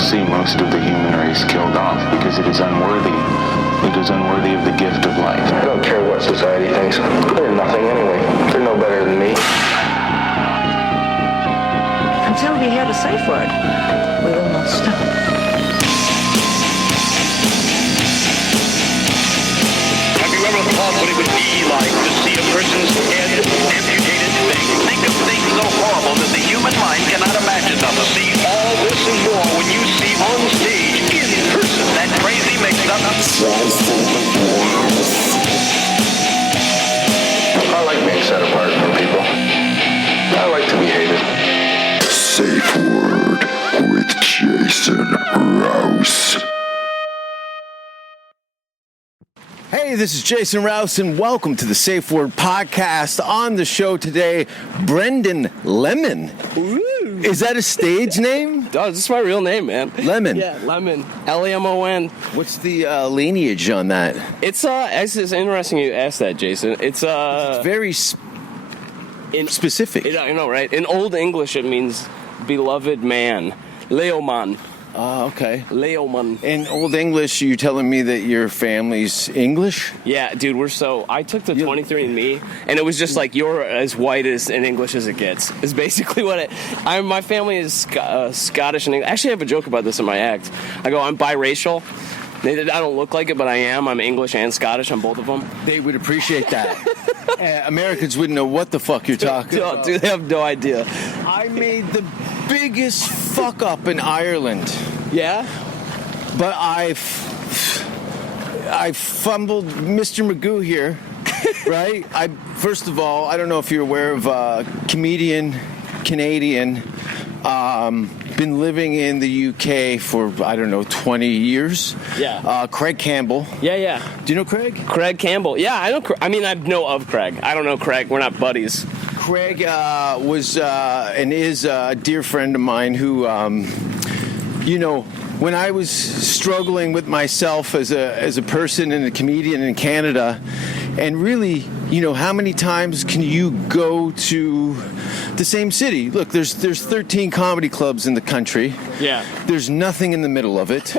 to see most of the human race killed off because it is unworthy. It is unworthy of the gift of life. I don't care what society thinks. They're nothing anyway. They're no better than me. Until we hear the safe word, we will not stop. Have you ever thought what it would be like to see a person's head amputated? Think of things so horrible that the human mind cannot imagine them. To see all this and more when you see on stage, in person, that crazy mixed up. I like being set apart from people. I like to be hated. Safe Word with Jason Rouse. Hey, this is Jason Rouse, and welcome to the Safe Word Podcast. On the show today, Brendon Lemon. Ooh. Is that a stage name? Oh, this is my real name, man. Lemon. Yeah, Lemon. Lemon. What's the lineage on that? It's interesting you asked that, Jason. It's very specific. I know, right? In Old English, it means beloved man. Leoman. Okay. Leoman. In Old English, you're telling me that your family's English? Yeah, dude, I took the 23andMe, and it was just like, you're as white as in English as it gets, is basically what my family is Scottish and English. Actually, I have a joke about this in my act. I go, I'm biracial. I don't look like it, but I am. I'm English and Scottish. I'm both of them. They would appreciate that. Americans wouldn't know what the fuck you're talking about. Dude, they have no idea. I made the biggest fuck up in Ireland. Yeah? But I fumbled Mr. Magoo here, right? First of all, I don't know if you're aware of Canadian, been living in the UK for, 20 years. Yeah. Craig Campbell. Yeah. Do you know Craig? Craig Campbell. Yeah, I know. I know of Craig. I don't know Craig. We're not buddies. Craig was and is a dear friend of mine who, when I was struggling with myself as a person and a comedian in Canada, and really, how many times can you go to the same city? Look, there's 13 comedy clubs in the country. Yeah. There's nothing in the middle of it.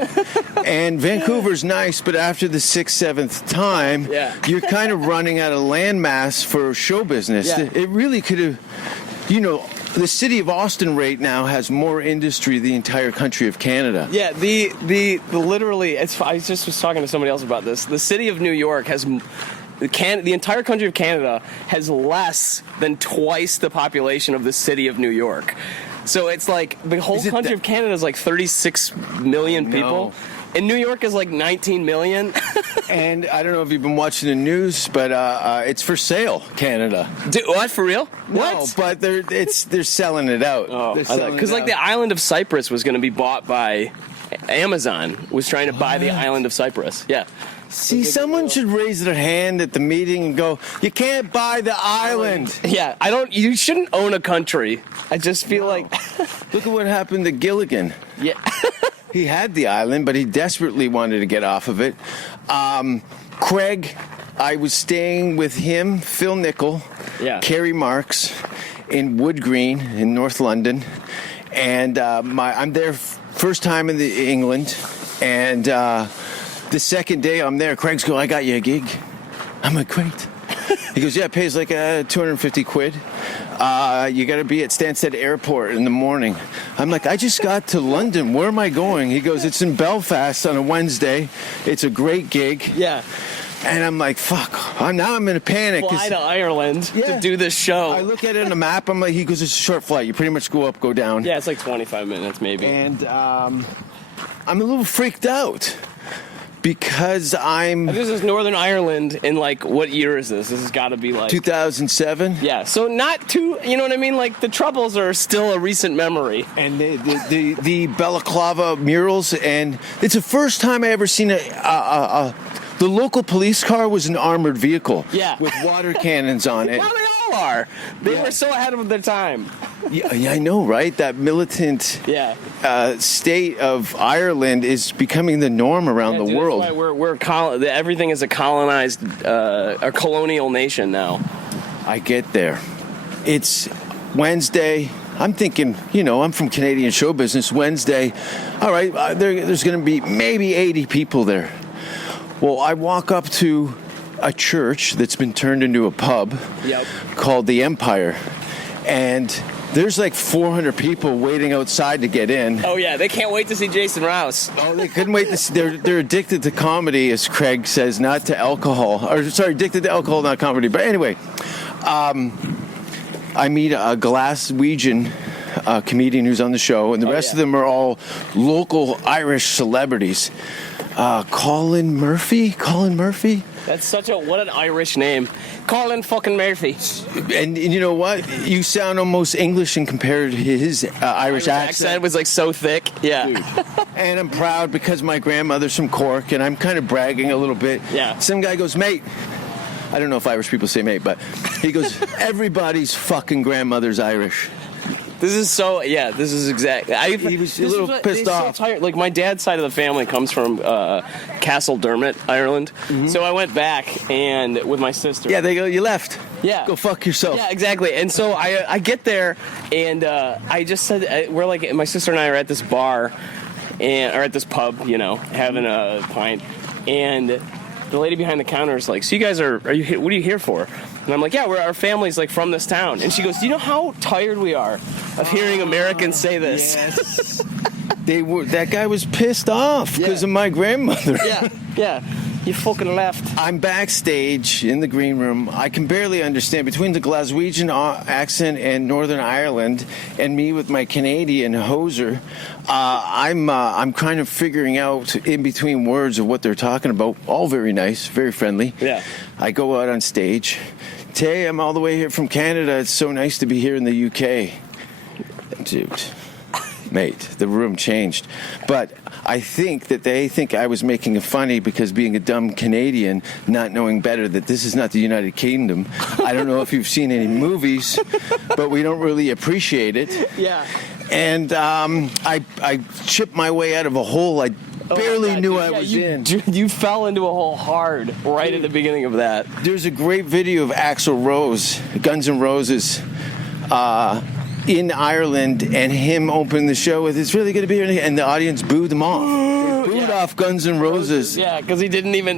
And Vancouver's nice, but after the 6th, 7th time, you're kind of running out of landmass for show business. Yeah. It really could have, the city of Austin right now has more industry than the entire country of Canada. Yeah, the literally, I just was talking to somebody else about this. The city of New York has, the entire country of Canada has less than twice the population of the city of New York. So it's like the whole country of Canada is like 36 million people. And New York is like 19 million. And I don't know if you've been watching the news, but it's for sale, Canada. Dude, what, for real? No, What? but they're selling it out. Oh, because like the island of Cyprus was going to be bought by Amazon. Was trying to buy the island of Cyprus. Yeah. See, someone should raise their hand at the meeting and go, "You can't buy the island." Yeah, you shouldn't own a country. I just feel like Look at what happened to Gilligan. Yeah. He had the island, but he desperately wanted to get off of it. Craig, I was staying with him, Phil Nickel, Kerry Marks, in Wood Green in North London. And I'm there first time in England. And the second day I'm there, Craig's going, "I got you a gig." I'm like, "Great." He goes, "Yeah, it pays like 250 quid. You got to be at Stansted Airport in the morning." I'm like, "I just got to London. Where am I going?" He goes, "It's in Belfast on a Wednesday. It's a great gig." Yeah. And I'm like, fuck. Now I'm in a panic. Fly to Ireland to do this show. I look at it on the map. I'm like, he goes, "It's a short flight. You pretty much go up, go down." Yeah, it's like 25 minutes maybe. And I'm a little freaked out. Because This is Northern Ireland in, like, what year is this? This has got to be, like... 2007? Yeah, so not too... You know what I mean? Like, the Troubles are still a recent memory. And the balaclava murals, and it's the first time I ever seen the local police car was an armored vehicle. Yeah. With water cannons on it. Well, they all are. They were so ahead of their time. Yeah, I know, right? That militant state of Ireland is becoming the norm around the world. That's why everything is a colonized, a colonial nation now. I get there. It's Wednesday. I'm thinking, I'm from Canadian show business. Wednesday, all right, there's going to be maybe 80 people there. Well, I walk up to a church that's been turned into a pub called the Empire, and there's like 400 people waiting outside to get in. Oh yeah, they can't wait to see Jason Rouse. Oh, they couldn't wait to see. They're addicted to comedy, as Craig says, not to alcohol. Or sorry, addicted to alcohol, not comedy. But anyway, I meet a Glaswegian comedian who's on the show, and the rest of them are all local Irish celebrities. Colin Murphy. That's what an Irish name. Colin fucking Murphy. And you know what? You sound almost English in compared to his Irish accent. Was like so thick. Yeah. Dude. And I'm proud because my grandmother's from Cork, and I'm kind of bragging a little bit. Yeah. Some guy goes, mate. I don't know if Irish people say mate, but he goes, everybody's fucking grandmother's Irish. This is exactly. He was a little pissed off. So tired. Like, my dad's side of the family comes from Castle Dermot, Ireland. Mm-hmm. So I went back and with my sister. Yeah, they go, you left. Yeah. Go fuck yourself. Yeah, exactly. And so I get there, and I just said, we're like, my sister and I are at this bar, or at this pub, having a pint. And the lady behind the counter is like, so you guys are you? What are you here for? And I'm like, yeah, our family's like from this town. And she goes, do you know how tired we are of hearing Americans say this? Yes. That guy was pissed off because of my grandmother. Yeah. You fucking left. I'm backstage in the green room. I can barely understand between the Glaswegian accent and Northern Ireland, and me with my Canadian hoser. I'm kind of figuring out in between words of what they're talking about. All very nice, very friendly. Yeah. I go out on stage. Tay, I'm all the way here from Canada. It's so nice to be here in the UK. Dude. Mate, the room changed. But I think that they think I was making it funny because being a dumb Canadian, not knowing better that this is not the United Kingdom. I don't know if you've seen any movies, but we don't really appreciate it. Yeah. And I chipped my way out of a hole I barely knew I was in. You fell into a hole hard at the beginning of that. There's a great video of Axl Rose, Guns N' Roses, in Ireland, and him opening the show with "It's really good to be here," and the audience booed them off. They booed off Guns N' Roses. Yeah, because he didn't even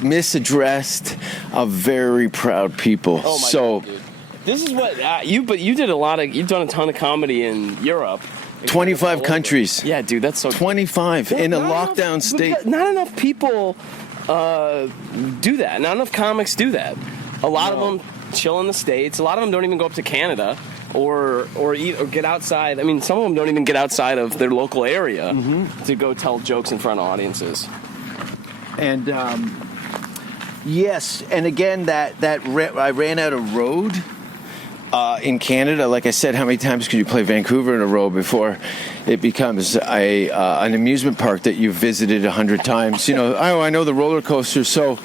misaddressed a very proud people. Oh my God, dude. This is what you did you've done a ton of comedy in Europe. 25 countries. Yeah, dude, that's so 25 in a lockdown state. Not enough people do that. Not enough comics do that. A lot of them chill in the States. A lot of them don't even go up to Canada or get outside. I mean, some of them don't even get outside of their local area to go tell jokes in front of audiences. And yes, and again, I ran out of road in Canada. Like I said, how many times could you play Vancouver in a row before it becomes an amusement park that you've visited 100 times? I know the roller coaster. So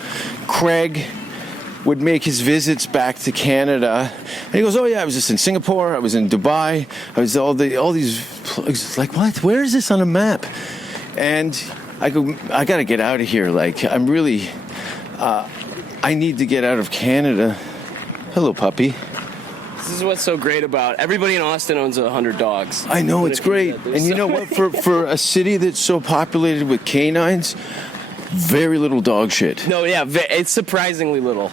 Craig would make his visits back to Canada, and he goes, "Oh yeah, I was just in Singapore. I was in Dubai. I was all these like what? Where is this on a map?" And I go, "I got to get out of here. Like I'm really, I need to get out of Canada." Hello, puppy. This is what's so great about everybody in Austin owns 100 dogs. I know, it's great. And you know what? For a city that's so populated with canines, very little dog shit. No, yeah, it's surprisingly little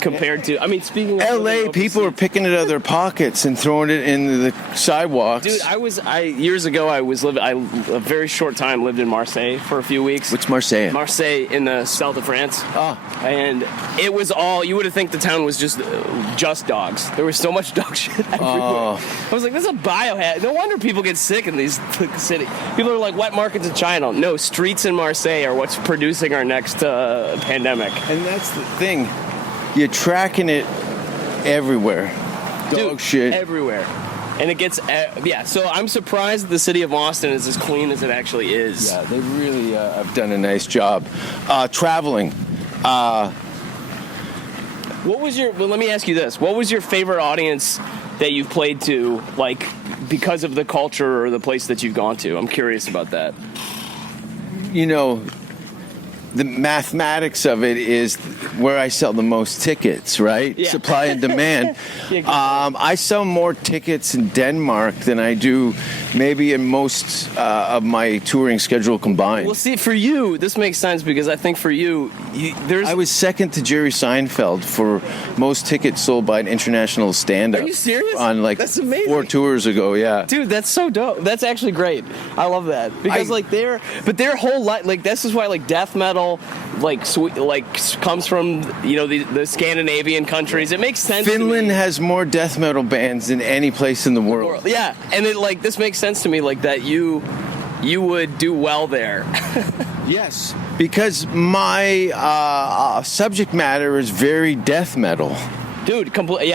compared to. I mean, speaking of LA, people are picking it out of their pockets and throwing it in the sidewalks. Dude, years ago I a very short time lived in Marseille for a few weeks. What's Marseille? Marseille in the south of France. Oh. And it was all, you would have think the town was just dogs. There was so much dog shit everywhere. Oh. I was like, this is a biohazard. No wonder people get sick in these cities. People are like, wet markets in China. No, streets in Marseille are what's producing our next pandemic. And that's the thing. You're tracking it everywhere. Dog shit. Everywhere. And it gets, so I'm surprised the city of Austin is as clean as it actually is. Yeah, they really have done a nice job. Traveling. Let me ask you this. What was your favorite audience that you've played to, like, because of the culture or the place that you've gone to? I'm curious about that. the mathematics of it is where I sell the most tickets, right? Yeah. Supply and demand. Yeah, I sell more tickets in Denmark than I do maybe in most of my touring schedule combined. Well, see, for you, this makes sense because I think for you, I was second to Jerry Seinfeld for most tickets sold by an international stand-up. Are you serious? On like That's amazing. 4 tours ago, yeah. dude, that's so dope. That's actually great. I love that because their whole life, like this is why like death metal, like comes from the Scandinavian countries. It makes sense. Finland to me. has more death metal bands than any place in the world. Yeah, and this makes sense to me, like that you would do well there. Yes, because my subject matter is very death metal. Dude, complete.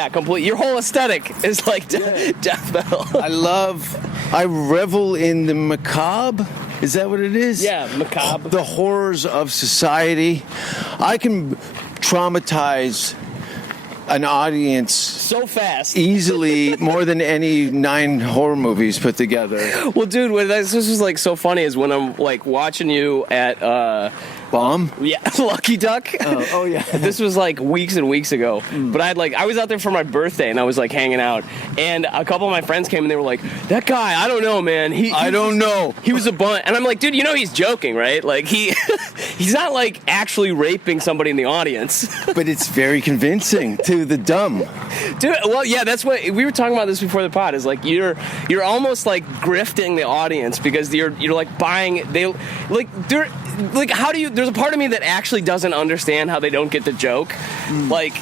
Your whole aesthetic is like death metal. I revel in the macabre. Is that what it is? Yeah, macabre. The horrors of society. I can traumatize an audience so fast, easily, more than any 9 horror movies put together. Well, dude, this was like so funny is when I'm like watching you at Bomb? Yeah, Lucky Duck. Oh yeah. This was like weeks and weeks ago. But I was out there for my birthday and I was like hanging out. And a couple of my friends came and they were like, that guy, I don't know, man. I don't know. He was a bunt. And I'm like, dude, he's joking, right? Like he's not like actually raping somebody in the audience. But it's very convincing to the dumb. Dude, well, yeah, that's what we were talking about this before the pod. Is like you're almost like grifting the audience because you're like buying how do you? There's a part of me that actually doesn't understand how they don't get the joke, like.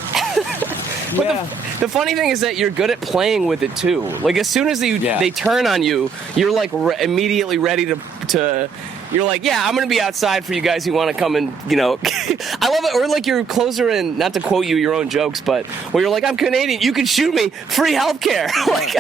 But the funny thing is that you're good at playing with it too. Like as soon as they turn on you, you're like immediately ready to. You're like, yeah, I'm going to be outside for you guys who want to come and, I love it. Or like you're closer in, not to quote you your own jokes, but where you're like, I'm Canadian, you can shoot me, free healthcare. Like,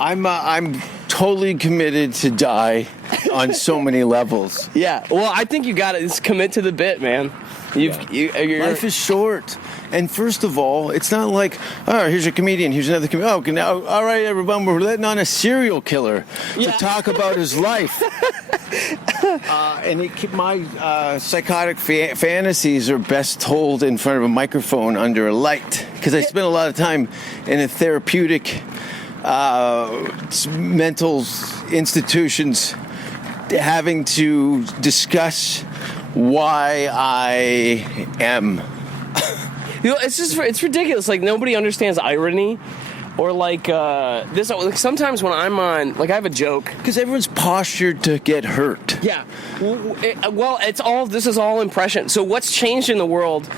I'm totally committed to die on so many levels. Yeah, well, I think you got to commit to the bit, man. Life is short. And first of all, it's not like, oh, here's a comedian, here's another comedian. Oh, now, all right, everyone, we're letting on a serial killer to talk about his life. My psychotic fantasies are best told in front of a microphone under a light. Because I spend a lot of time in a therapeutic mental institutions having to discuss why I am. It's ridiculous. Like nobody understands irony, or like this. Like, sometimes when I'm on, like I have a joke because everyone's postured to get hurt. Yeah. Well, this is all impression. So what's changed in the world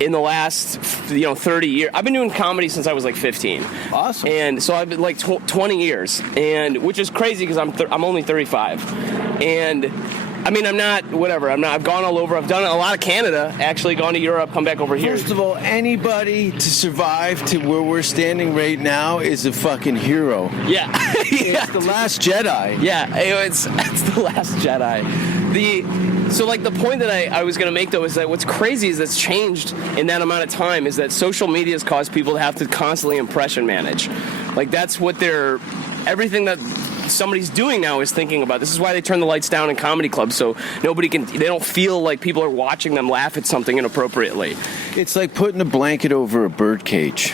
in the last 30 years? I've been doing comedy since I was like 15. Awesome. And so I've been like 20 years, and which is crazy because I'm only 35, and. I mean, I've gone all over. I've done a lot of Canada, actually gone to Europe, come back over here. First of all, anybody to survive to where we're standing right now is a fucking hero. Yeah. It's the Last Jedi. Yeah, it's the Last Jedi. So like the point that I was going to make, though, is that what's crazy is that's changed in that amount of time is that social media has caused people to have to constantly impression manage. Like that's what everything that somebody's doing now is thinking about. This is why they turn the lights down in comedy clubs, so they don't feel like people are watching them laugh at something inappropriately. It's like putting a blanket over a bird cage.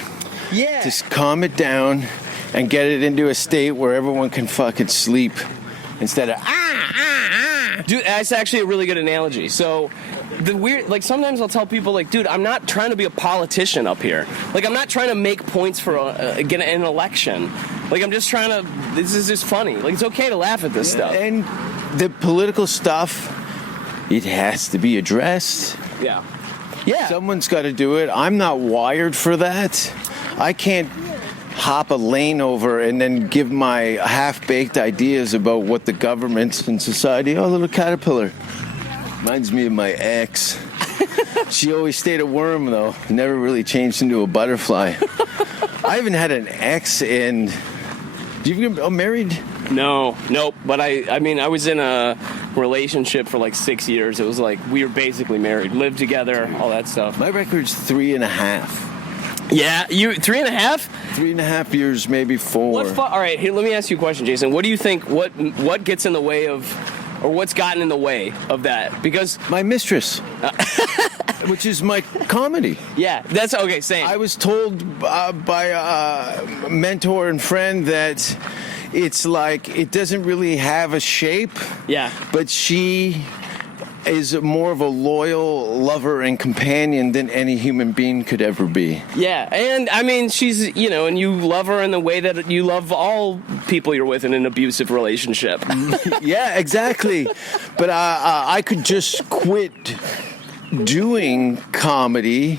Yeah. Just calm it down and get it into a state where everyone can fucking sleep instead of Dude, that's actually a really good analogy. So sometimes I'll tell people like, dude, I'm not trying to be a politician up here. Like, I'm not trying to make points for get an election. Like, I'm just trying to. This is just funny. Like, it's okay to laugh at this stuff. And the political stuff, it has to be addressed. Yeah. Someone's got to do it. I'm not wired for that. I can't hop a lane over and then give my half-baked ideas about what the governments and society. Oh, little caterpillar. Reminds me of my ex. She always stayed a worm, though. Never really changed into a butterfly. I haven't had an ex in... married? No, nope. But I mean, I was in a relationship for like 6 years. It was like we were basically married, lived together, all that stuff. My record's 3.5. Yeah, you 3.5? 3.5 years, maybe 4. All right, here. Let me ask you a question, Jason. What do you think? What gets in the way of or what's gotten in the way of that? Because My mistress, which is my comedy. yeah, that's okay. Same. I was told by a mentor and friend that it's like it doesn't really have a shape. Yeah. But she is more of a loyal lover and companion than any human being could ever be. Yeah, and I mean, she's, and you love her in the way that you love all people you're with in an abusive relationship. Yeah, exactly. But I could just quit doing comedy.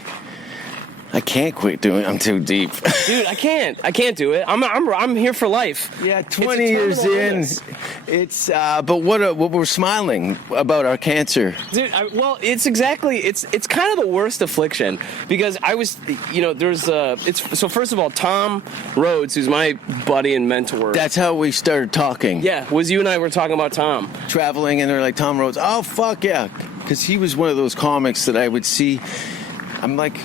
I can't quit doing. I'm too deep. Dude, I can't do it. I'm here for life. Yeah, It's 20 a years terminal in, illness. it's. But what we're smiling about our cancer. Dude, it's kind of the worst affliction because I was, so first of all, Tom Rhodes, who's my buddy and mentor. That's how we started talking. Yeah, was you and I were talking about Tom. Traveling, and they're like, Tom Rhodes. Oh, fuck yeah. Because he was one of those comics that I would see. I'm like,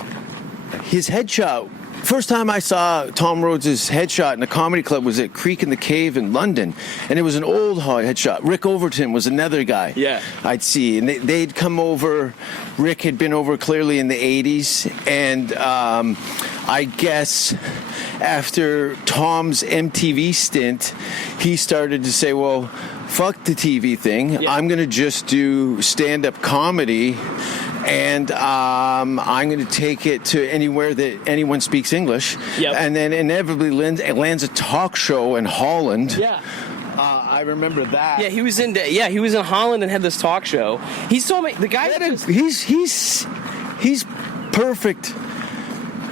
his headshot. First time I saw Tom Rhodes' headshot in a comedy club was at Creek in the Cave in London. And it was an old headshot. Rick Overton was another guy I'd see. And they'd come over. Rick had been over clearly in the 80s. And I guess after Tom's MTV stint, he started to say, well, fuck the TV thing. Yeah. I'm going to just do stand-up comedy. And I'm going to take it to anywhere that anyone speaks English. Yep. And then inevitably lands a talk show in Holland. Yeah. I remember that. Yeah, he was in Holland and had this talk show. He told me the guy. He's perfect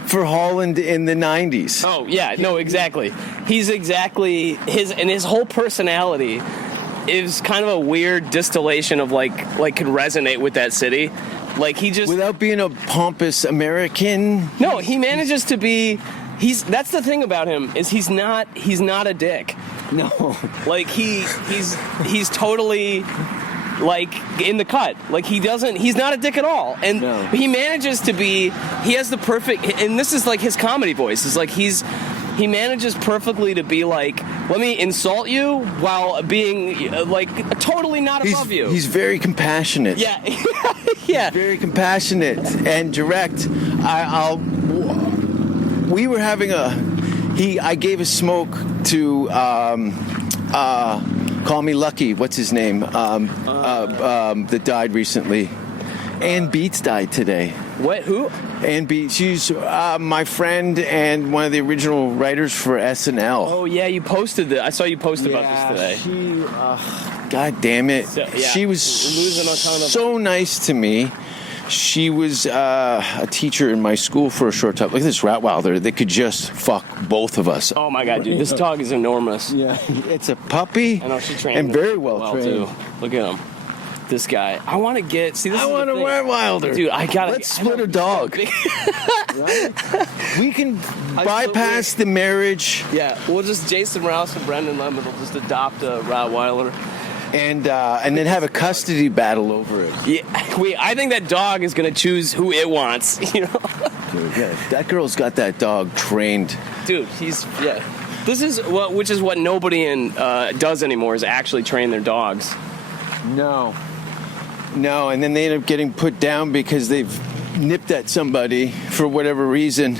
for Holland in the 90s. Oh yeah, no, exactly. He's exactly his whole personality is kind of a weird distillation of like can resonate with that city. Like he just Without being a pompous American. No, he manages to be. That's the thing about him is he's not a dick. No. Like he's totally like in the cut. Like he's not a dick at all. And No. he manages to be. He has the perfect. And this is like his comedy voice. It's like he manages perfectly to be like, let me insult you while being like totally not above you. He's very compassionate. Yeah. Yeah. Very compassionate and direct. We were having I gave a smoke to Call Me Lucky. What's his name? That died recently. Ann Beats died today. What? Who? Ann Beats. She's my friend and one of the original writers for SNL. Oh yeah, you posted I saw you post about this today. God damn it. So, yeah. She was Losing a ton of- so nice to me. She was a teacher in my school for a short time. Look at this Rottweiler that could just fuck both of us. Oh my god, dude, this dog is enormous. Yeah, it's a puppy. I know she trained and him very well trained. too. Look at him. This guy. I want to get. See, this I is want the a thing. Rottweiler. Dude, I got. Let's split a dog. We can bypass the marriage Yeah, we'll just Jason Rouse and Brendon Lemon will just adopt a Rottweiler. and then have a custody battle over it. Yeah, I think that dog is gonna choose who it wants. You know, Dude, yeah, that girl's got that dog trained. dude, This is which is what nobody does anymore is actually train their dogs. No, and then they end up getting put down because they've nipped at somebody for whatever reason.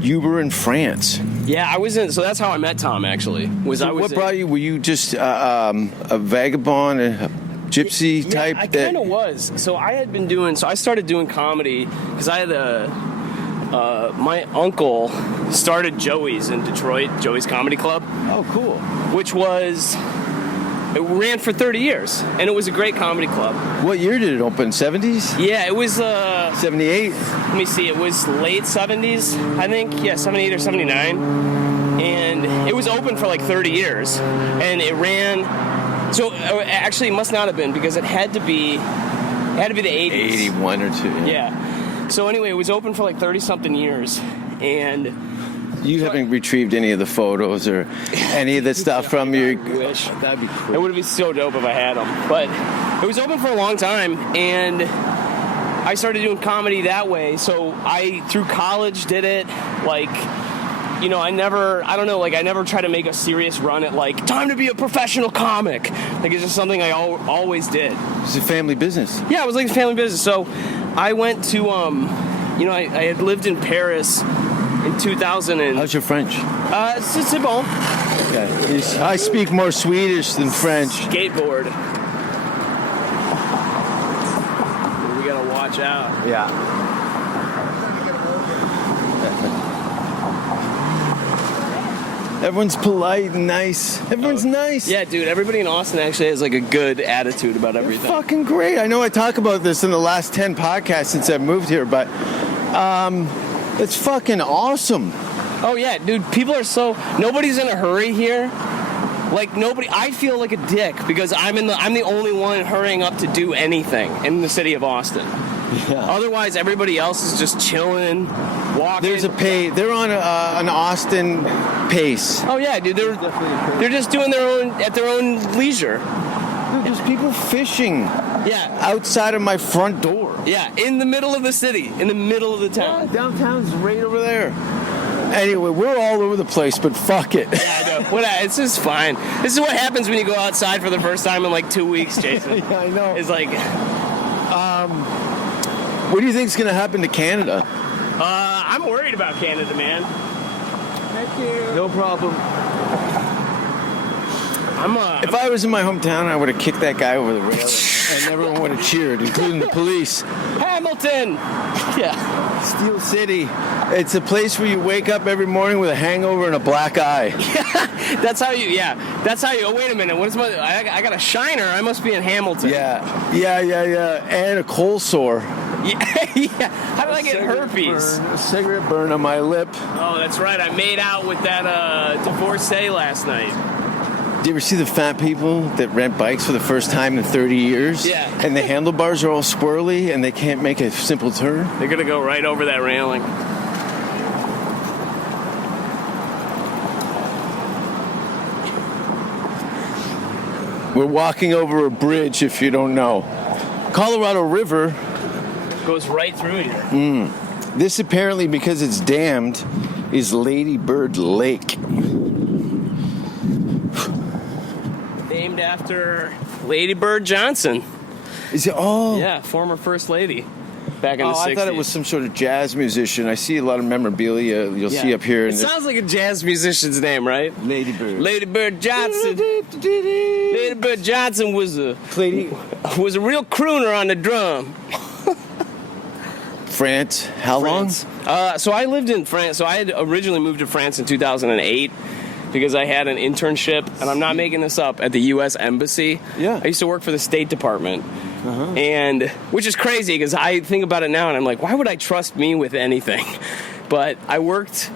You were in France. Yeah, I was in. So that's how I met Tom. Actually, What brought you? Were you just a vagabond, a gypsy type? I kind of was. So I had been doing. So I started doing comedy because I had my uncle started Joey's in Detroit, Joey's Comedy Club. Oh, cool. Which it ran for 30 years, and it was a great comedy club. What year did it open? 70s? Yeah, it was. 78? Let me see. It was late 70s, I think. Yeah, 78 or 79, and it was open for like 30 years, and it ran. So actually, it must not have been because it had to be the 80s. 81 or 2. Yeah. So anyway, it was open for like 30-something years, and You haven't retrieved any of the photos or any of the stuff from your... I wish. That'd be cool. It would have been so dope if I had them. But it was open for a long time, and I started doing comedy that way. So I, through college, did it. Like, I never try to make a serious run at like time to be a professional comic. Like it's just something I always did. It's a family business. Yeah, it was like a family business. So I went to, I had lived in Paris in 2000. How's your French? C'est bon. Okay. I speak more Swedish than French. Skateboard. We gotta watch out. Yeah. Everyone's polite and nice. Everyone's nice. Yeah, dude, everybody in Austin actually has like a good attitude about everything. Fucking great. I know I talk about this in the last 10 podcasts since I've moved here, but it's fucking awesome. Oh yeah, dude, people are nobody's in a hurry here. Like nobody, I feel like a dick because I'm the only one hurrying up to do anything in the city of Austin. Yeah. Otherwise, everybody else is just chilling, walking. There's they're on an Austin pace. Oh yeah, dude, they're just doing at their own leisure. Dude, there's people fishing. Yeah. Outside of my front door. Yeah, in the middle of the city, in the middle of the town. Downtown's right over there. Anyway, we're all over the place, but fuck it. Yeah, I know. It's just fine. This is what happens when you go outside for the first time in like 2 weeks, Jason. Yeah, I know. It's like... what do you think's going to happen to Canada? I'm worried about Canada, man. Thank you. No problem. If I'm I was in my hometown, I would have kicked that guy over the railing, and everyone would have cheered, including the police. Hamilton! Yeah. Steel City. It's a place where you wake up every morning with a hangover and a black eye. That's how you, oh, wait a minute, I got a shiner, I must be in Hamilton. Yeah, and a cold sore. Yeah. How did I get herpes? A cigarette burn on my lip. Oh, that's right, I made out with that divorcee last night. Do you ever see the fat people that rent bikes for the first time in 30 years? Yeah. And the handlebars are all squirrely and they can't make a simple turn? They're going to go right over that railing. We're walking over a bridge, if you don't know. Colorado River goes right through here. This apparently, because it's dammed, is Lady Bird Lake. Named after Lady Bird Johnson. Is it? Oh. Yeah, former First Lady. Back in the 60s. I thought it was some sort of jazz musician. I see a lot of memorabilia you'll see up here. It sounds like a jazz musician's name, right? Lady Bird. Lady Bird Johnson. Lady Bird Johnson was a real crooner on the drum. France. How long? So I lived in France. So I had originally moved to France in 2008 because I had an internship, and I'm not making this up, at the U.S. Embassy. Yeah. I used to work for the State Department. And which is crazy because I think about it now and I'm like, why would I trust me with anything? But I worked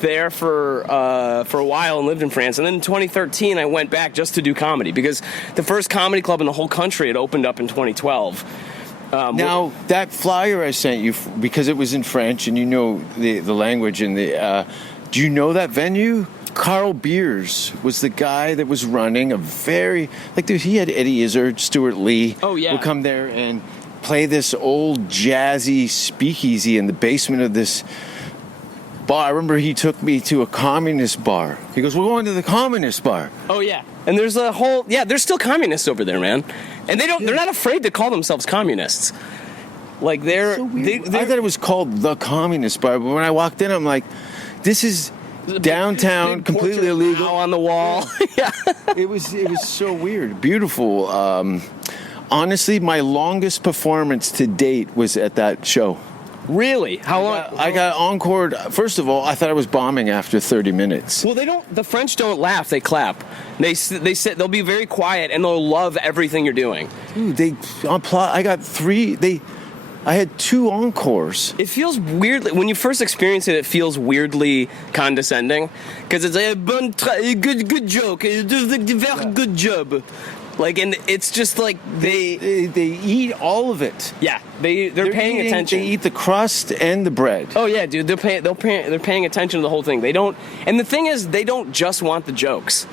there for a while and lived in France, and then in 2013 I went back just to do comedy because the first comedy club in the whole country had opened up in 2012. Now that flyer I sent you, because it was in French and you know the language and do you know that venue? Carl Beers was the guy that was running a dude, he had Eddie Izzard, Stuart Lee. Oh, yeah. Would come there and play this old jazzy speakeasy in the basement of this bar. I remember he took me to a communist bar. He goes, we're going to the communist bar. Oh, yeah. And there's there's still communists over there, man. And they're not afraid to call themselves communists. Like I thought it was called the communist bar, but when I walked in, I'm like, this is downtown, completely illegal. On the wall. Yeah. It was so weird. Beautiful. Honestly, my longest performance to date was at that show. Really? How long? I got encored. First of all, I thought I was bombing after 30 minutes. Well, the French don't laugh, they clap. They sit, they'll be very quiet and they'll love everything you're doing. Dude, I had 2 encores. It feels weirdly, when you first experience it, it feels weirdly condescending. Because it's a good joke, very good job. Like, and it's just like they eat all of it. Yeah, they're paying attention. They eat the crust and the bread. Oh yeah, dude, they're paying attention to the whole thing. They don't, and the thing is, they don't just want the jokes.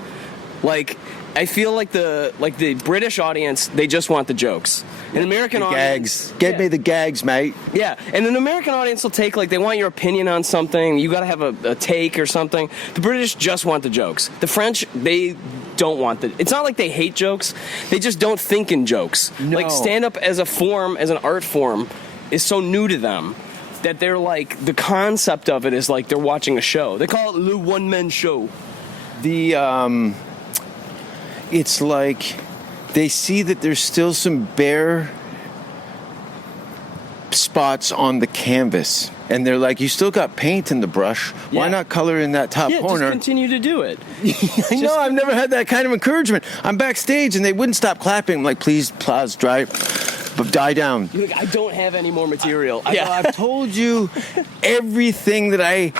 Like, I feel like the British audience, they just want the jokes. An American audience, gags. Get me the gags, mate. yeah, and an American audience will take, like, they want your opinion on something. You got to have a take or something. The British just want the jokes. The French, they don't want the. It's not like they hate jokes. They just don't think in jokes. No. Like, stand-up as a form, as an art form, is so new to them that they're like, the concept of it is like they're watching a show. They call it the one-man show. It's like they see that there's still some bare spots on the canvas, and they're like, you still got paint in the brush. Why not color in that top corner? Just continue to do it. I know, I've never had that kind of encouragement. I'm backstage, and they wouldn't stop clapping. I'm like, please, pause, dry, but die down. You're like, I don't have any more material. I've told you everything that I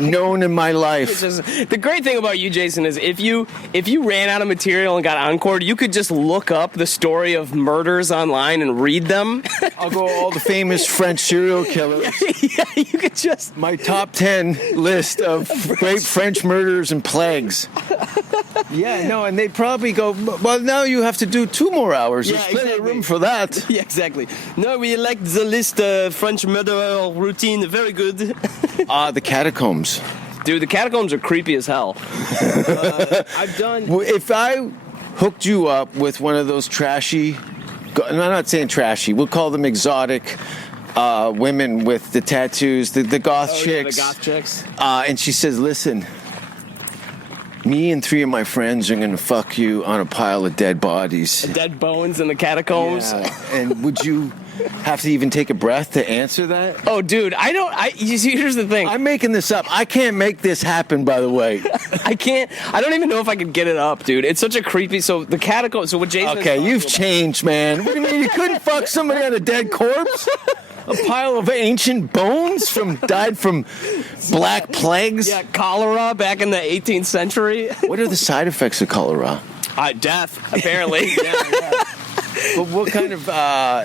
known in my life. The great thing about you, Jason, is if you ran out of material and got encored, you could just look up the story of murders online and read them. I'll go all the famous French serial killers. Yeah, you could just... My top 10 list of great French murders and plagues. Yeah, no, and they'd probably go, well, now you have to do 2 more hours. There's plenty of room for that. Yeah, exactly. No, we like the list French murder routine. Very good. The catacombs. Dude, the catacombs are creepy as hell. I've done... If I hooked you up with one of those trashy, and I'm not saying trashy, we'll call them exotic women with the tattoos, the goth chicks. Yeah, the goth chicks. And she says, listen, me and 3 of my friends are going to fuck you on a pile of dead bodies. Dead bones in the catacombs. Yeah. And would you have to even take a breath to answer that? Oh, dude, you see, here's the thing. I'm making this up. I can't make this happen, by the way. I don't even know if I could get it up, dude. It's such a creepy... So the catacombs... So what Jason... Okay, you've changed, man. What do you mean you couldn't fuck somebody on a dead corpse? A pile of ancient bones died from black plagues? Yeah, cholera back in the 18th century. What are the side effects of cholera? Death, apparently. Yeah. But what kind of...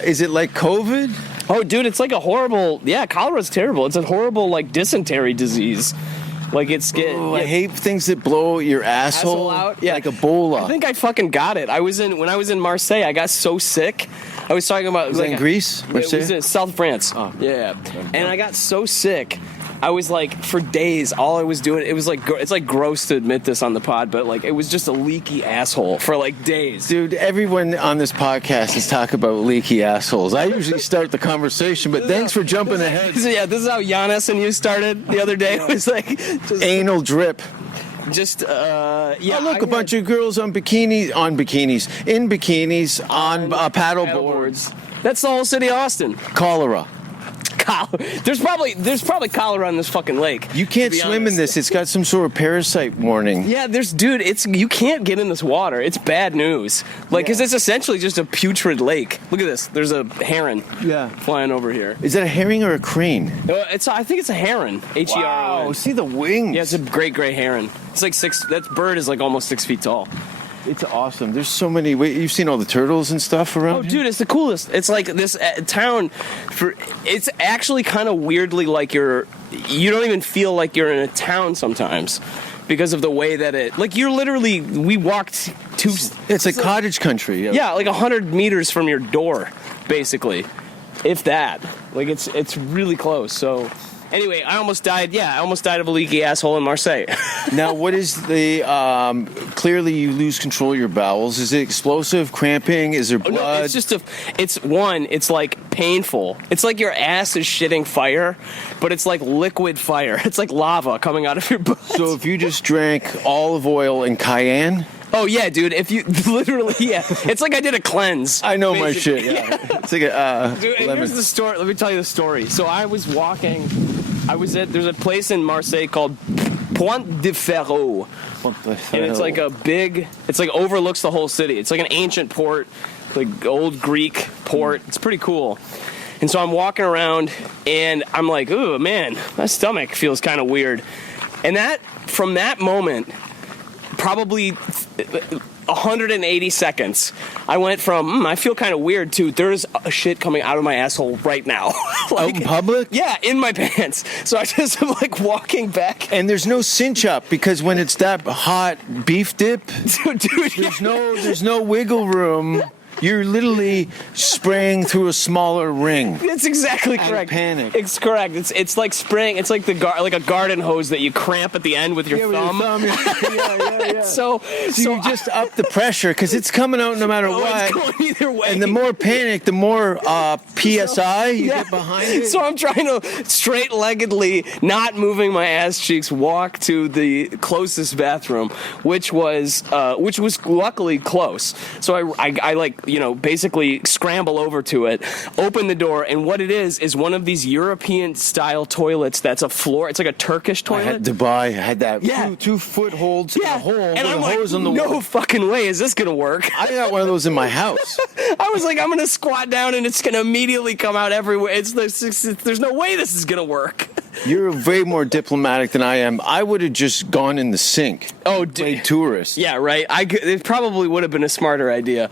is it like COVID? Oh, dude, it's like a horrible... Yeah, cholera's terrible. It's a horrible, like, dysentery disease. Like, it's... I hate things that blow your asshole out. Yeah. Like Ebola. I think I fucking got it. When I was in Marseille, I got so sick. I was talking about... Was that in Greece? It was in South France. Oh. Yeah. And I got so sick. I was like, for days, all I was doing, it was like, it's like gross to admit this on the pod, but like, it was just a leaky asshole for like days. Dude, everyone on this podcast is talking about leaky assholes. I usually start the conversation, but thanks for jumping ahead. Yeah, this is how Giannis and you started the other day. It was like... Just, anal drip. Just, yeah. Oh, look, a bunch of girls in bikinis, on paddle boards. That's the whole city of Austin. Cholera. There's probably cholera on this fucking lake. You can't swim in this. It's got some sort of parasite warning. Yeah, you can't get in this water. It's bad news. Like, because it's essentially just a putrid lake. Look at this. There's a heron. Flying over here. Is that a herring or a crane? I think it's a heron. Heron. Wow, see the wings. Yeah, it's a great gray heron. It's like that bird is like almost 6 feet tall. It's awesome. There's so many. You've seen all the turtles and stuff around? Oh, dude, it's the coolest. It's like this town. It's actually kind of weirdly like you don't even feel like you're in a town sometimes because of the way that we walked to. It's like cottage country. Yeah, like 100 meters from your door, basically, if that. Like it's really close. So. Anyway, I almost died. Yeah, I almost died of a leaky asshole in Marseille. Now, what is the... clearly, you lose control of your bowels. Is it explosive, cramping? Is there blood? No, it's just it's like painful. It's like your ass is shitting fire, but it's like liquid fire. It's like lava coming out of your butt. So if you just drank olive oil and cayenne... Oh, yeah, dude. If you literally, yeah. It's like I did a cleanse. I know my shit, yeah. It's like a dude, here's the story. Let me tell you the story. So I was walking. There's a place in Marseille called Point de Ferro. And it's like it's like overlooks the whole city. It's like an ancient port, like old Greek port. It's pretty cool. And so I'm walking around, and I'm like, ooh, man, my stomach feels kind of weird. And from that moment... probably 180 seconds, I went from I feel kind of weird to there's a shit coming out of my asshole right now. Out in public? Yeah, in my pants. So I just am like walking back. And there's no cinch up because when it's that hot beef dip, Dude, there's no wiggle room. You're literally spraying through a smaller ring. That's exactly Out of correct. panic. It's correct. It's like spraying. It's like like a garden hose that you cramp at the end with your thumb. Yeah. So you just up the pressure because it's coming out no matter what. It's going either way. And the more panic, the more PSI you get behind it. So I'm trying to straight-leggedly, not moving my ass cheeks, walk to the closest bathroom, which was luckily close. So I like, basically scramble over to it, open the door, and what it is one of these European-style toilets that's a floor. It's like a Turkish toilet. I had Dubai. I had that Yeah. two footholds in a hole and with I'm a like, hose on the no wall. fucking way is this gonna work. I got one of those in my house. I was like, I'm gonna squat down and it's gonna immediately come out everywhere. There's no way this is gonna work. You're way more diplomatic than I am. I would have just gone in the sink. Oh, played tourist. Yeah, right. It probably would have been a smarter idea.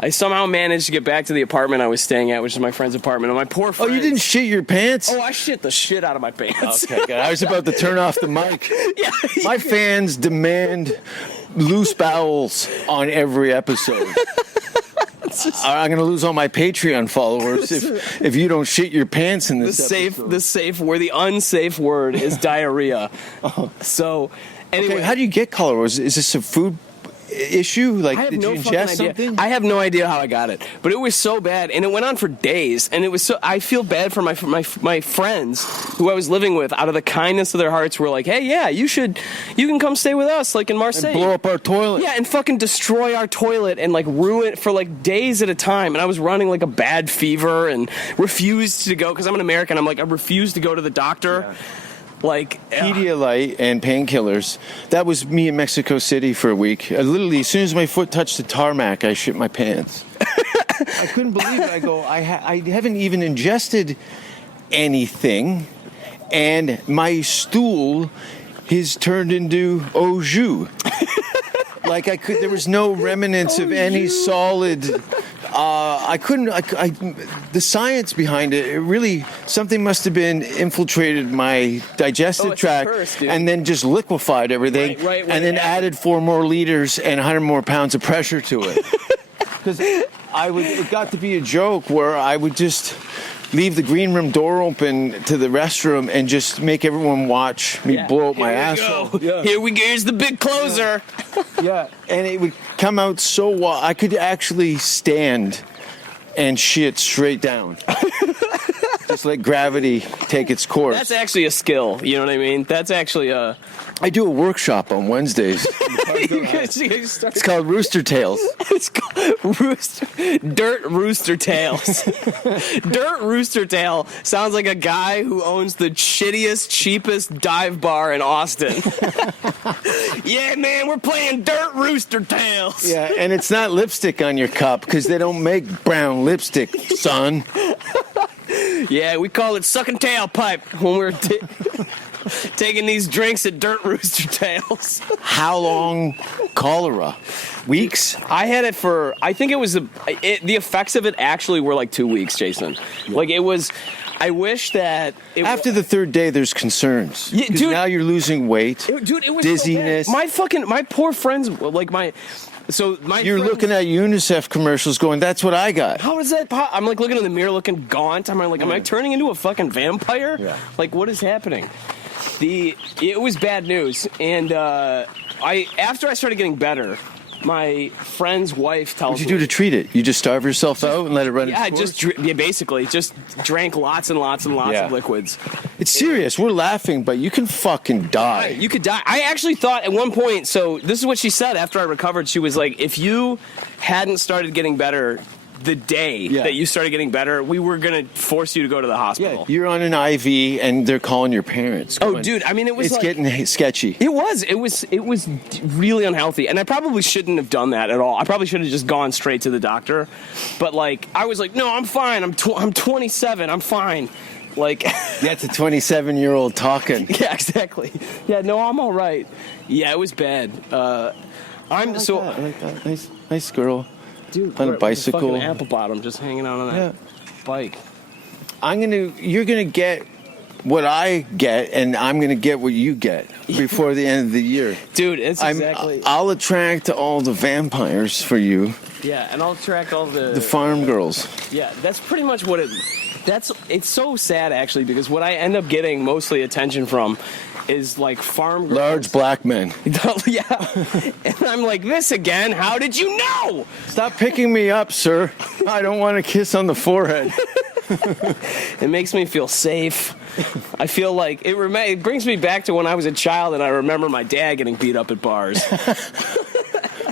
I somehow managed to get back to the apartment I was staying at, which is my friend's apartment. And my poor friend. Oh, you didn't shit your pants? Oh, I shit the shit out of my pants. Okay, good. I was about to turn off the mic. Yeah. My fans demand loose bowels on every episode. I'm going to lose all my Patreon followers if you don't shit your pants in this episode. The unsafe word is diarrhea. So, anyway. Okay, how do you get cholera? Is this a food issue? Like, I have did no you fucking ingest idea. something? I have no idea how I got it, but it was so bad, and it went on for days. And it was so. I feel bad for my friends who I was living with. Out of the kindness of their hearts, were like, "Hey, yeah, you can come stay with us, like in Marseille, And blow up our toilet." Yeah, and fucking destroy our toilet and like ruin it for like days at a time. And I was running like a bad fever and refused to go because I'm an American. I'm like, I refuse to go to the doctor. Yeah. Like Pedialyte and painkillers. That was me in Mexico City for a week. Literally, as soon as my foot touched the tarmac, I shit my pants. I couldn't believe it. I go, I haven't even ingested anything, and my stool has turned into au jus. Like there was no remnants of any solid. I couldn't. The science behind it really, something must have been infiltrated my digestive tract, and then just liquefied everything, right, and then added 4 more liters and 100 more pounds of pressure to it. Because it got to be a joke where I would just leave the green room door open to the restroom and just make everyone watch me blow up my asshole. Yeah. Here we go. Here's the big closer. Yeah, and it would come out so well. I could actually stand and shit straight down. Just let gravity take its course. That's actually a skill. You know what I mean? That's actually a... I do a workshop on Wednesdays. It's called Rooster Tales. It's called Dirt Rooster Tales. Dirt Rooster Tail sounds like a guy who owns the shittiest, cheapest dive bar in Austin. Yeah, man, we're playing Dirt Rooster Tales. Yeah, and it's not lipstick on your cup because they don't make brown lipstick, son. Yeah, we call it sucking tailpipe when we're taking these drinks at Dirt Rooster Tales. How long cholera? Weeks? I had it for, I think it was, the effects of it actually were like 2 weeks, Jason. Yeah. Like it was, I wish that... After the third day, there's concerns. Yeah, dude, now you're losing weight. Dude, it was dizziness. So bad. My poor friends, like You're looking at UNICEF commercials going, that's what I got. How is that I'm like looking in the mirror looking gaunt. I'm like, am I turning into a fucking vampire? Yeah. Like, what is happening? It was bad news. And after I started getting better, my friend's wife tells me... What did you do to treat it? You just starve yourself out and let it run its course? Basically. Just drank lots and lots and lots of liquids. It's serious. We're laughing, but you can fucking die. You could die. I actually thought at one point, so this is what she said after I recovered. She was like, if you hadn't started getting better the day that you started getting better, we were going to force you to go to the hospital. Yeah, you're on an IV and they're calling your parents. Oh, dude, I mean, it's getting sketchy. It was really unhealthy, and I probably shouldn't have done that at all. I probably should have just gone straight to the doctor. But like, I was like, no, I'm fine. I'm 27. I'm fine. Like, That's a 27-year-old talking. yeah, exactly. Yeah, no, I'm all right. Yeah, it was bad. I like that. Nice girl. Dude, on a with bicycle. fucking apple bottom, just hanging out on that bike. You're gonna get what I get, and I'm gonna get what you get before the end of the year. Dude, it's exactly. I'll attract all the vampires for you. Yeah, and I'll attract all The farm girls. Yeah, that's pretty much what it. It's so sad actually, because what I end up getting mostly attention from is like farm girls. Large black men. Yeah, and I'm like, this again? How did you know? Stop picking me up, sir. I don't want a kiss on the forehead. It makes me feel safe. I feel like it brings me back to when I was a child, and I remember my dad getting beat up at bars.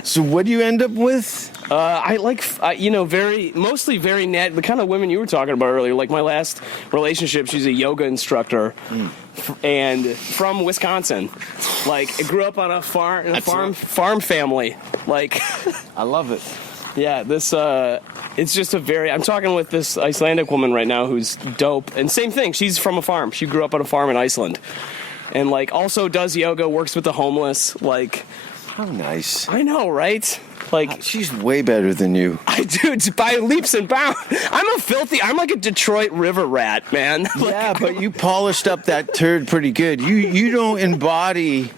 So what do you end up with? I like, mostly very net, the kind of women you were talking about earlier. Like my last relationship, she's a yoga instructor, and from Wisconsin. Like, I grew up on a farm family. Like, I love it. Yeah, it's just I'm talking with this Icelandic woman right now who's dope. And same thing, she's from a farm. She grew up on a farm in Iceland. And, like, also does yoga, works with the homeless. Like, how nice. I know, right? Like, she's way better than you. I do, by leaps and bounds. I'm like a Detroit river rat, man. Yeah, but you polished up that turd pretty good. You don't embody,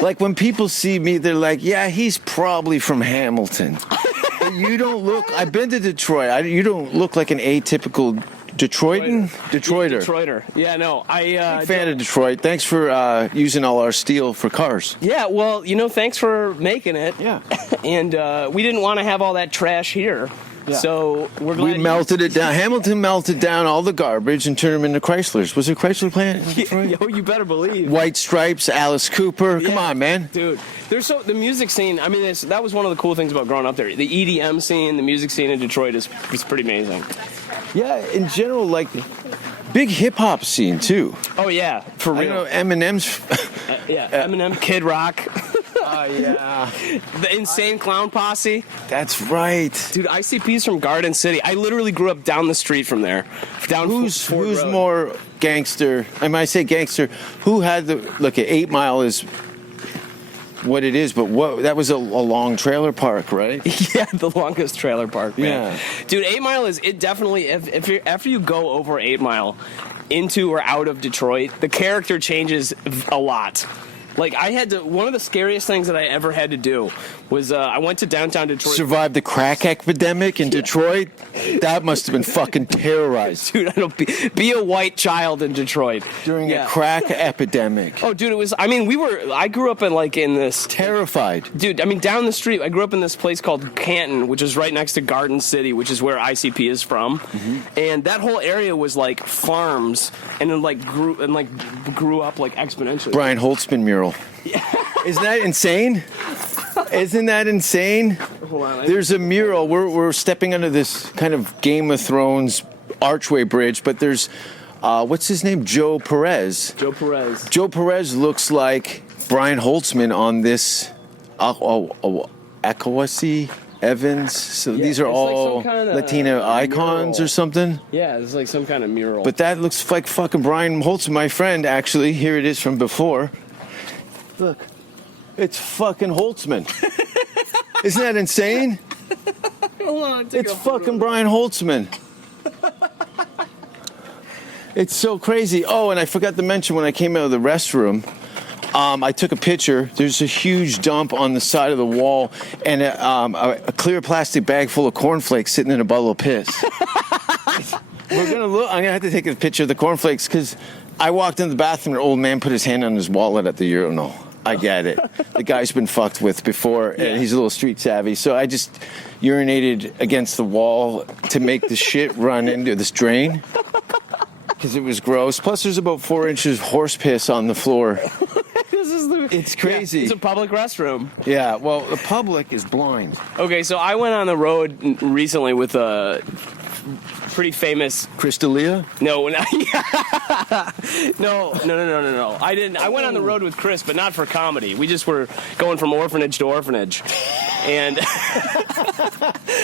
like when people see me, they're like, yeah, he's probably from Hamilton. But you don't look, I've been to Detroit, you don't look like an atypical Detroiter. Detroiter. Yeah, no, Big fan of Detroit. Thanks for using all our steel for cars. Yeah, well, thanks for making it. Yeah. And we didn't want to have all that trash here. Yeah. So we're glad we melted it down. Hamilton melted down all the garbage and turned them into Chryslers. Was there a Chrysler plant in Detroit? Yo, you better believe. White Stripes, Alice Cooper. Come on, man. Dude, the music scene, I mean, that was one of the cool things about growing up there. The EDM scene, the music scene in Detroit is pretty amazing. Yeah, in general, like, big hip-hop scene, too. Oh, yeah, for real. I know Eminem's... Eminem, Kid Rock. Yeah. The Insane Clown Posse. That's right. Dude, ICP's from Garden City. I literally grew up down the street from there. Who's more gangster? I might say gangster. Who had look, 8 Mile is what it is, but that was a long trailer park, right? Yeah, the longest trailer park, man. Yeah. Dude, 8 Mile is, it definitely, after you go over 8 Mile into or out of Detroit, the character changes a lot. Like, one of the scariest things that I ever had to do was I went to downtown Detroit. Survived the crack epidemic in Detroit? That must have been fucking terrorized. Dude, I don't be a white child in Detroit. During a crack epidemic. Oh, dude, it was, I grew up in this. Terrified. Dude, down the street, I grew up in this place called Canton, which is right next to Garden City, which is where ICP is from. Mm-hmm. And that whole area was like farms, and then grew up like exponentially. Brian Holtzman mural. Yeah. Isn't that insane? Isn't that insane? Hold on, there's a mural. We're stepping under this kind of Game of Thrones archway bridge, but there's, what's his name? Joe Perez. Joe Perez. Joe Perez looks like Brian Holtzman on this Akawasi Evans. So these are all like Latina icons or something. Yeah, it's like some kind of mural. But that looks like fucking Brian Holtzman, my friend, actually. Here it is from before. Look, it's fucking Holtzman. Isn't that insane? Hold on, it's fucking Brian Holtzman. It's so crazy. Oh, and I forgot to mention when I came out of the restroom, I took a picture. There's a huge dump on the side of the wall and a clear plastic bag full of cornflakes sitting in a bottle of piss. I'm gonna have to take a picture of the cornflakes because I walked in the bathroom and an old man put his hand on his wallet at the urinal. I get it. The guy's been fucked with before, and he's a little street savvy. So I just urinated against the wall to make the shit run into this drain because it was gross. Plus, there's about 4 inches of horse piss on the floor. It's crazy. Yeah, it's a public restroom. Yeah, well, the public is blind. Okay, so I went on the road recently with pretty famous. Crystalia? No, no. I didn't. I went on the road with Chris, but not for comedy. We just were going from orphanage to orphanage, and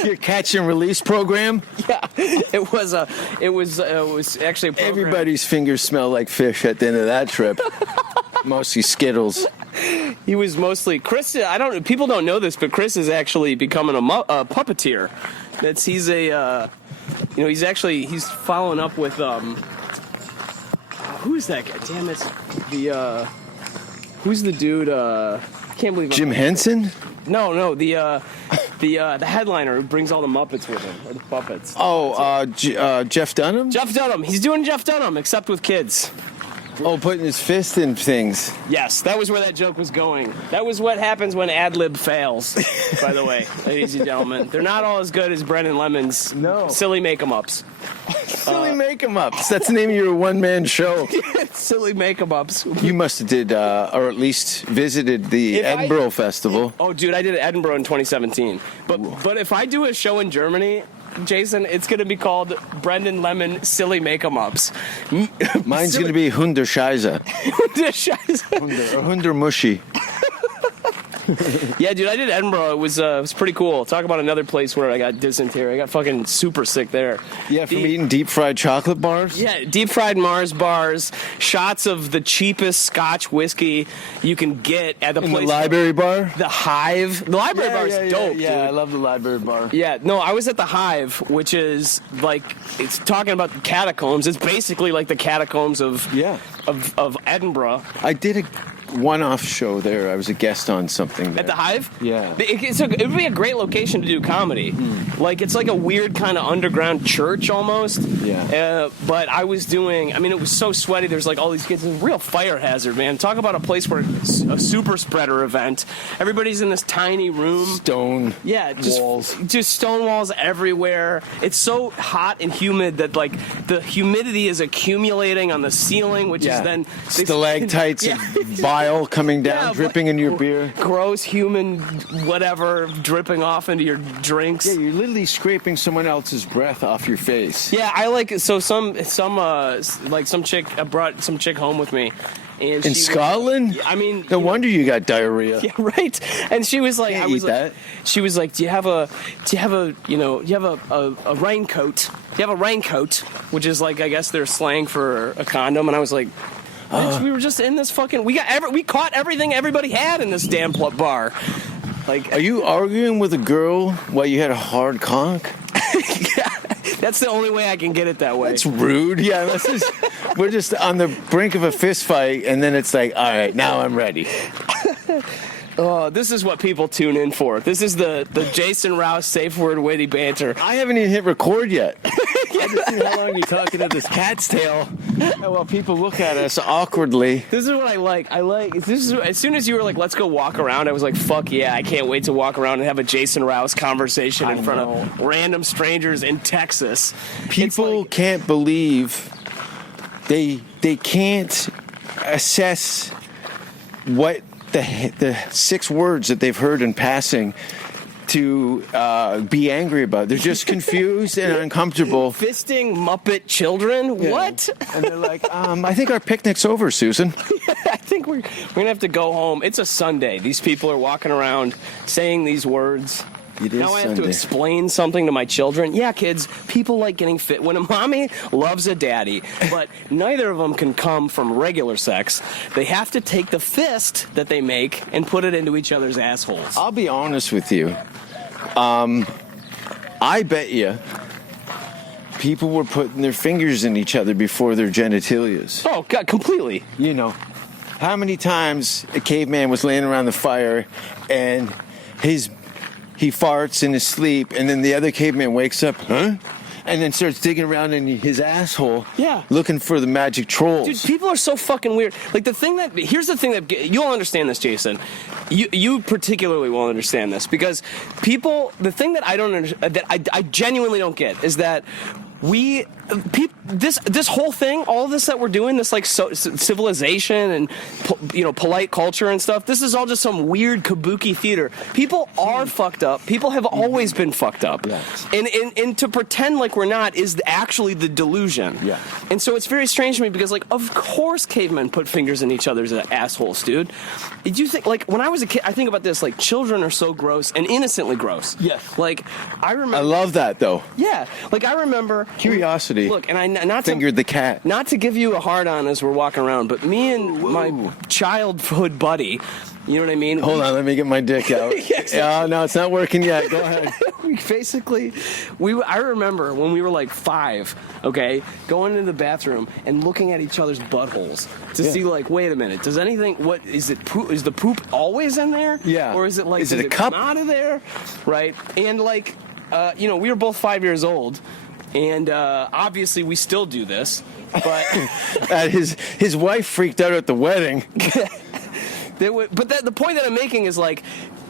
Your catch and release program? yeah, it was actually a program. Everybody's fingers smell like fish at the end of that trip. Mostly Skittles. He was mostly Chris. People don't know this, but Chris is actually becoming a puppeteer. He's he's following up with who is that guy? Damn it, who's the dude? Can't believe Jim Henson? No, the headliner who brings all the Muppets with him, or the puppets. Oh, Jeff Dunham? Jeff Dunham. He's doing Jeff Dunham, except with kids. Oh, putting his fist in things. Yes, that was where that joke was going. That was what happens when ad-lib fails, by the way, ladies and gentlemen. They're not all as good as Brendon Lemon's silly make-em-ups. Silly make-em-ups. That's the name of your one-man show. Silly make-em-ups. You must have did, or at least visited the Edinburgh Festival. Oh, dude, I did Edinburgh in 2017. But if I do a show in Germany, Jason, it's going to be called Brendon Lemon Silly Make-em-ups. Mine's going to be Hunderscheiße. Hunderscheiße. Or Hundermuschi. Yeah, dude, I did Edinburgh. It was pretty cool. Talk about another place where I got dysentery. I got fucking super sick there. Yeah, from eating deep-fried chocolate bars? Yeah, deep-fried Mars bars, shots of the cheapest Scotch whiskey you can get at the place. The library bar? The Hive. The library bar is dope, dude. Yeah, I love the library bar. Yeah, no, I was at the Hive, which is like, it's talking about the catacombs. It's basically like the catacombs of Edinburgh. I did a one-off show there. I was a guest on something there. At the Hive? Yeah. It would be a great location to do comedy. Like, it's like a weird kind of underground church almost. Yeah. But I was doing, it was so sweaty. There's like all these kids. It's a real fire hazard, man. Talk about a place where it's a super spreader event. Everybody's in this tiny room. Stone walls. Just stone walls everywhere. It's so hot and humid that, like, the humidity is accumulating on the ceiling, which is then... Stalactites of bile coming down, dripping into your beer. Gross human whatever dripping off into your drinks. Yeah, you're literally scraping someone else's breath off your face. Yeah, I like so some chick I brought some chick home with me. And in Scotland? No wonder you got diarrhea. Yeah, right. And she was like, she was like, do you have a raincoat? Do you have a raincoat? Which is like, I guess their slang for a condom. And I was like, bitch, we were just in this fucking, we caught everything everybody had in this damn bar. Like, are you arguing with a girl while you had a hard conk? Yeah, that's the only way I can get it that way. That's rude. Yeah, we're just on the brink of a fist fight, and then it's like, all right, now I'm ready. Oh, this is what people tune in for. This is the Jason Rouse safe word witty banter. I haven't even hit record yet. I just see how long you're talking to this cat's tail. Well, people look at us awkwardly. This is what I like. As soon as you were like, let's go walk around, I was like, fuck yeah, I can't wait to walk around and have a Jason Rouse conversation in front of random strangers in Texas. People can't believe they can't assess what the 6 words that they've heard in passing to be angry about. They're just confused and uncomfortable. Fisting Muppet children? Yeah. What? And they're like, I think our picnic's over, Susan. I think we're going to have to go home. It's a Sunday. These people are walking around saying these words. Now I have to explain something to my children. Yeah, kids, people like getting fit. When a mommy loves a daddy, but neither of them can come from regular sex, they have to take the fist that they make and put it into each other's assholes. I'll be honest with you. I bet you people were putting their fingers in each other before their genitalias. Oh, God, completely. You know, how many times a caveman was laying around the fire and he farts in his sleep, and then the other caveman wakes up, and then starts digging around in his asshole, looking for the magic trolls. Dude, people are so fucking weird. Like, here's the thing that, you'll understand this, Jason. You particularly will understand this, because people, the thing that I don't understand, that I genuinely don't get, is that this whole thing, all this that we're doing, this like civilization and polite culture and stuff, this is all just some weird kabuki theater. People are fucked up. People have always been fucked up. Yes. And to pretend like we're not is actually the delusion. Yeah. And so it's very strange to me because, like, of course cavemen put fingers in each other's assholes, dude. Did you think, like, when I was a kid, I think about this, like, children are so gross and innocently gross. Yes. Like, I remember. I love that, though. Yeah. Like, I remember. Curiosity. Look, and I not fingered the cat. Not to give you a hard on as we're walking around, but me and my childhood buddy, you know what I mean? Hold on, let me get my dick out. Yes. No, it's not working yet. Go ahead. I remember when we were like 5, okay, going into the bathroom and looking at each other's buttholes to see, like, wait a minute, does anything, what is it? Is the poop always in there? Yeah. Or is it like, is it a come cup out of there? Right. And like, we were both 5 years old, and obviously we still do this, but his wife freaked out at the wedding. But the point that I'm making is, like,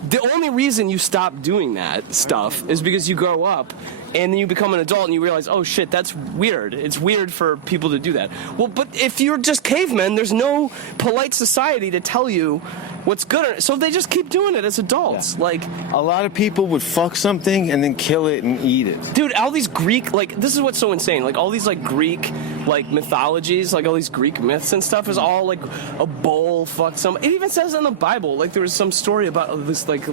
the only reason you stop doing that stuff is because you grow up and then you become an adult and you realize, oh shit, that's weird. It's weird for people to do that. Well, but if you're just cavemen, there's no polite society to tell you what's good. So they just keep doing it as adults. Yeah. Like, a lot of people would fuck something and then kill it and eat it. Dude, all these Greek, like, this is what's so insane. Like, all these, like, Greek, like, mythologies, like, all these Greek myths and stuff is all, like, a bull fucked some. It even says in the Bible, like, there was some story about this, like,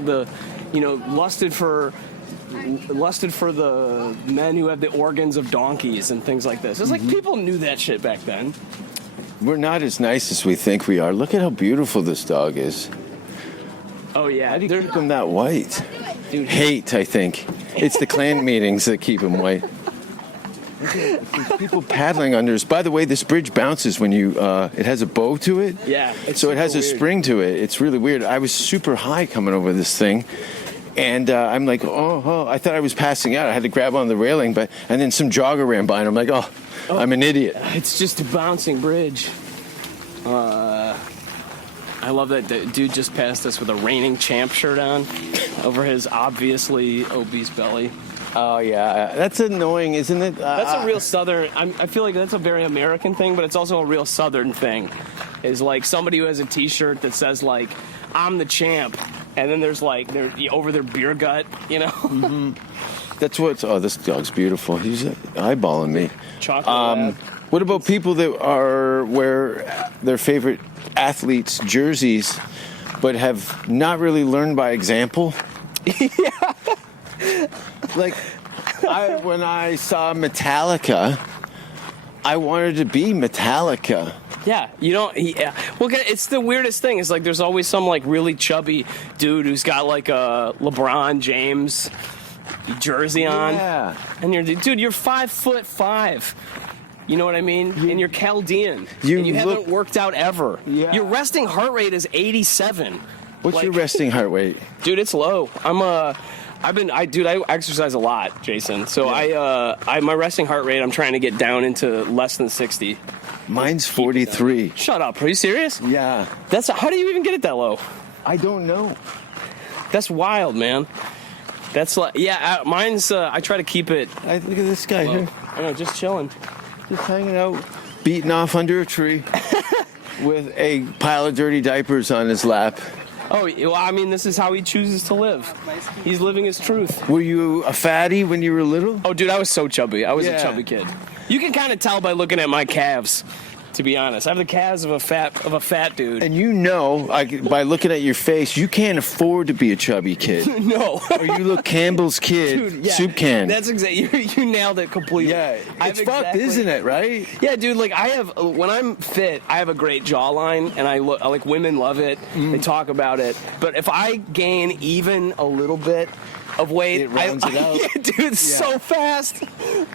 lusted for the men who have the organs of donkeys and things like this. It's like people knew that shit back then. We're not as nice as we think we are. Look at how beautiful this dog is. Oh, yeah. How do you keep him that white? Dude, hate, I think. It's the clan meetings that keep him white. There's people paddling under us. By the way, this bridge bounces when you, it has a bow to it. Yeah. So it has a spring to it. It's really weird. I was super high coming over this thing. And I'm like, oh, I thought I was passing out. I had to grab on the railing, and then some jogger ran by, and I'm like, oh, I'm an idiot. It's just a bouncing bridge. I love that the dude just passed us with a reigning champ shirt on over his obviously obese belly. Oh, yeah. That's annoying, isn't it? That's a real Southern... I feel like that's a very American thing, but it's also a real Southern thing. Is like somebody who has a T-shirt that says, like, I'm the champ, and then there's, like, they're over their beer gut, you know? Mm-hmm. That's what... Oh, this dog's beautiful. He's eyeballing me. Chocolate. What about people that wear their favorite athletes' jerseys, but have not really learned by example? Yeah. Like, when I saw Metallica, I wanted to be Metallica. Yeah, you don't... Yeah. Well, it's the weirdest thing. Is like there's always some, like, really chubby dude who's got, like, a LeBron James jersey on. Yeah. And you're 5'5". You know what I mean? And you're Chaldean. And you haven't worked out ever. Yeah. Your resting heart rate is 87. What's your resting heart rate? Dude, it's low. I exercise a lot, Jason. So my resting heart rate, I'm trying to get down into less than 60. Mine's 43. Shut up. Are you serious? Yeah. How do you even get it that low? I don't know. That's wild, man. That's like, mine's, I try to keep it. Look at this guy here. I know, just chilling. Just hanging out, beating off under a tree with a pile of dirty diapers on his lap. Oh, well, I mean, this is how he chooses to live. He's living his truth. Were you a fatty when you were little? Oh, dude, I was so chubby. I was a chubby kid. You can kind of tell by looking at my calves, to be honest. I have the calves of a fat dude. And by looking at your face, you can't afford to be a chubby kid. No. Or you look Campbell's kid, dude, yeah, soup can. That's exactly, you nailed it completely. Yeah, it's fucked, isn't it, right? Yeah, dude, like, when I'm fit, I have a great jawline, and women love it. They talk about it. But if I gain even a little bit of weight, it rounds it out. Yeah, dude, so fast.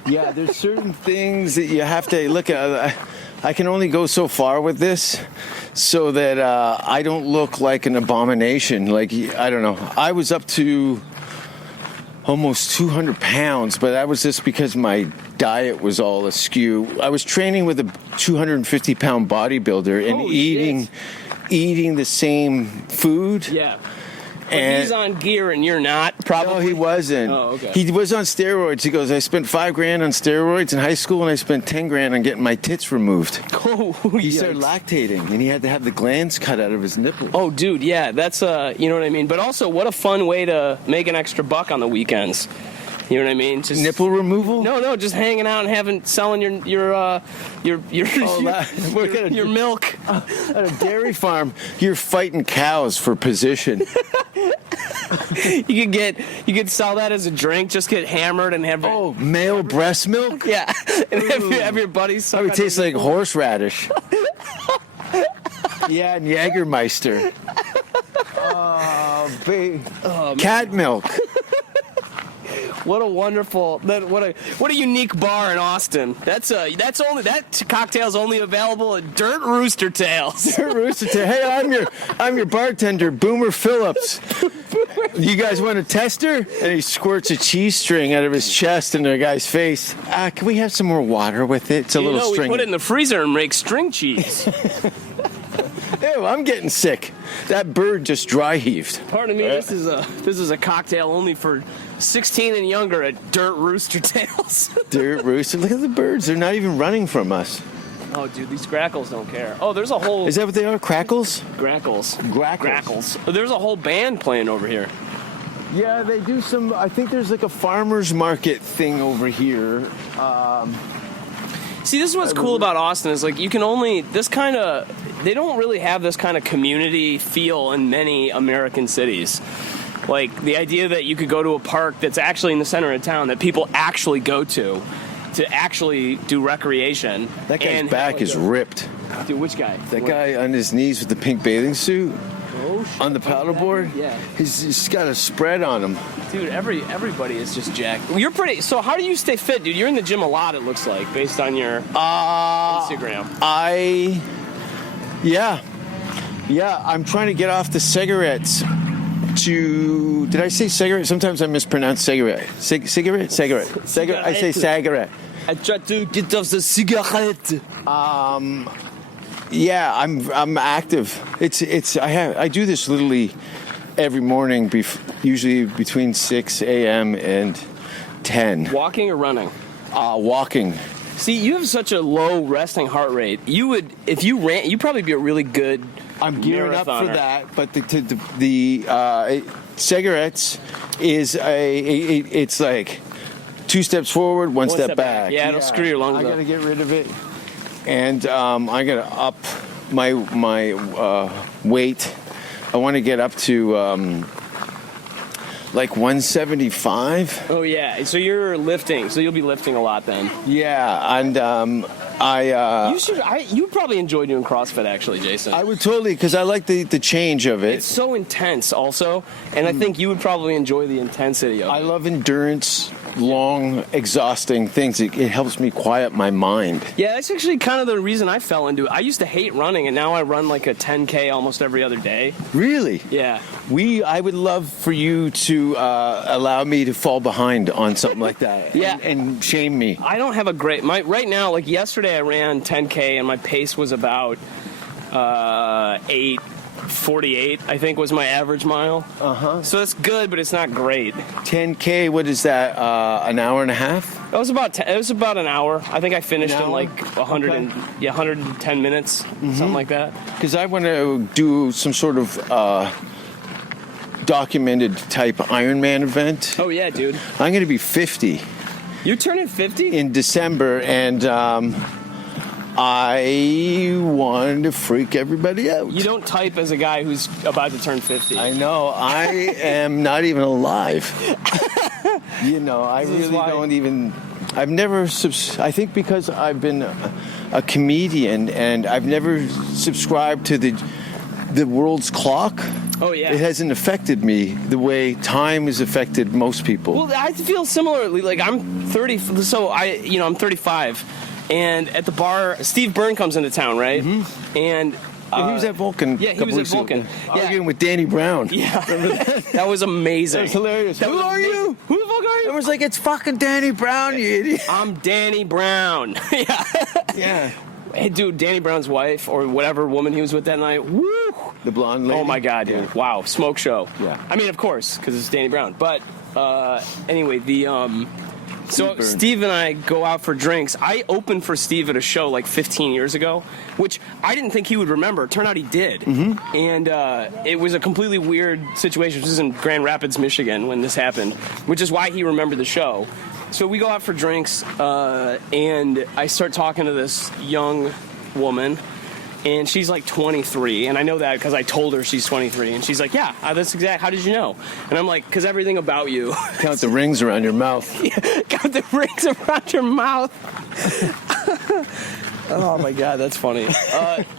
Yeah, there's certain things that you have to look at. I can only go so far with this so that I don't look like an abomination. Like, I don't know. I was up to almost 200 pounds, but that was just because my diet was all askew. I was training with a 250-pound bodybuilder and eating the same food. Yeah. He's on gear and you're not, probably? No, he wasn't. Oh, okay. He was on steroids. He goes, I spent $5,000 on steroids in high school, and I spent $10,000 on getting my tits removed. Oh, He started lactating, and he had to have the glands cut out of his nipples. Oh, dude, yeah, that's you know what I mean. But also, what a fun way to make an extra buck on the weekends. You know what I mean? Just nipple removal? No, just hanging out and selling your milk At a dairy farm, you're fighting cows for position. You could sell that as a drink. Just get hammered and have male breast milk? Yeah, and have your buddies. It would taste like horseradish. Yeah, and Jägermeister. Cat milk. What a wonderful what a unique bar in Austin. That cocktail's only available at Dirt Rooster Tails. Dirt Rooster Tails. Hey, I'm your bartender, Boomer Phillips. You guys want a tester? And he squirts a cheese string out of his chest into a guy's face. Can we have some more water with it? It's a little string. We put it in the freezer and make string cheese. Ew, I'm getting sick. That bird just dry heaved. Pardon me, this is a cocktail only for 16 and younger at Dirt Rooster Tails. Dirt Rooster. Look at the birds. They're not even running from us. Oh, dude, these grackles don't care. Oh, there's a whole... Is that what they are? Crackles? Grackles. Grackles. Oh, there's a whole band playing over here. Yeah, they do some... I think there's like a farmer's market thing over here. See, this is what's cool about Austin is like you can only... They don't really have this kind of community feel in many American cities. Like the idea that you could go to a park that's actually in the center of town that people actually go to actually do recreation. That guy's back is ripped. Dude, which guy? That guy on his knees with the pink bathing suit on the paddleboard. Yeah, he's got a spread on him. Dude, everybody is just jacked. You're pretty. So how do you stay fit, dude? You're in the gym a lot. It looks like based on your Instagram. Yeah. I'm trying to get off the cigarettes. Did I say cigarette? Sometimes I mispronounce cigarette. Cigarette. I say cigarette. I try to get off the cigarette. Yeah, I'm active. I do this literally every morning, usually between 6 a.m. and 10. Walking or running? Walking. See, you have such a low resting heart rate. If you ran, you'd probably be a really good. I'm gearing up for that, but the cigarettes is it's like 2 steps forward, one step back. Yeah, it'll screw your lungs up. I got to get rid of it, and I got to up my weight. I want to get up to like 175. Oh yeah, so you're lifting, so you'll be lifting a lot then. Yeah, and you probably enjoy doing CrossFit actually, Jason. I would totally, because I like the change of it. It's so intense also, and I think you would probably enjoy the intensity of it. I love endurance, long, exhausting things. It helps me quiet my mind. Yeah, that's actually kind of the reason I fell into it. I used to hate running, and now I run like a 10K almost every other day. Really? Yeah. I would love for you to allow me to fall behind on something like that. Yeah. And shame me. I don't have a great... right now, like yesterday I ran 10K, and my pace was about 8:48, I think was my average mile. Uh-huh. So that's good, but it's not great. 10K, what is that, an hour and a half? It was about an hour. I think I finished in like 110 minutes, something like that. Because I want to do some sort of documented type Ironman event. Oh yeah, dude. I'm going to be 50. You turning 50? In December, and I want to freak everybody out. You don't type as a guy who's about to turn 50. I know. I am not even alive. I really don't even... I've never... I think because I've been a comedian, and I've never subscribed to the world's clock. Oh, yeah. It hasn't affected me the way time has affected most people. Well, I feel similarly. Like, I'm 30, so I'm 35. And at the bar, Steve Byrne comes into town, right? Mm-hmm. And... he was at Vulcan. Yeah, he was at Vulcan. Arguing with Danny Brown. Yeah. Remember that? That was amazing. That was hilarious. Who are you? Who the fuck are you? I was like, it's fucking Danny Brown, you idiot. I'm Danny Brown. Yeah. Yeah. Hey, dude, Danny Brown's wife or whatever woman he was with that night. Woo! The blonde lady. Oh my God, dude! Yeah. Wow, smoke show. Yeah. I mean, of course, because it's Danny Brown. But anyway, so Burns. Steve and I go out for drinks. I opened for Steve at a show like 15 years ago, which I didn't think he would remember. Turned out he did. Mm-hmm. And it was a completely weird situation. This was in Grand Rapids, Michigan when this happened, which is why he remembered the show. So we go out for drinks, and I start talking to this young woman, and she's like 23, and I know that because I told her she's 23, and she's like, yeah, that's exact. How did you know? And I'm like, because everything about you. Count the rings around your mouth. Count the rings around your mouth. Oh my God, that's funny.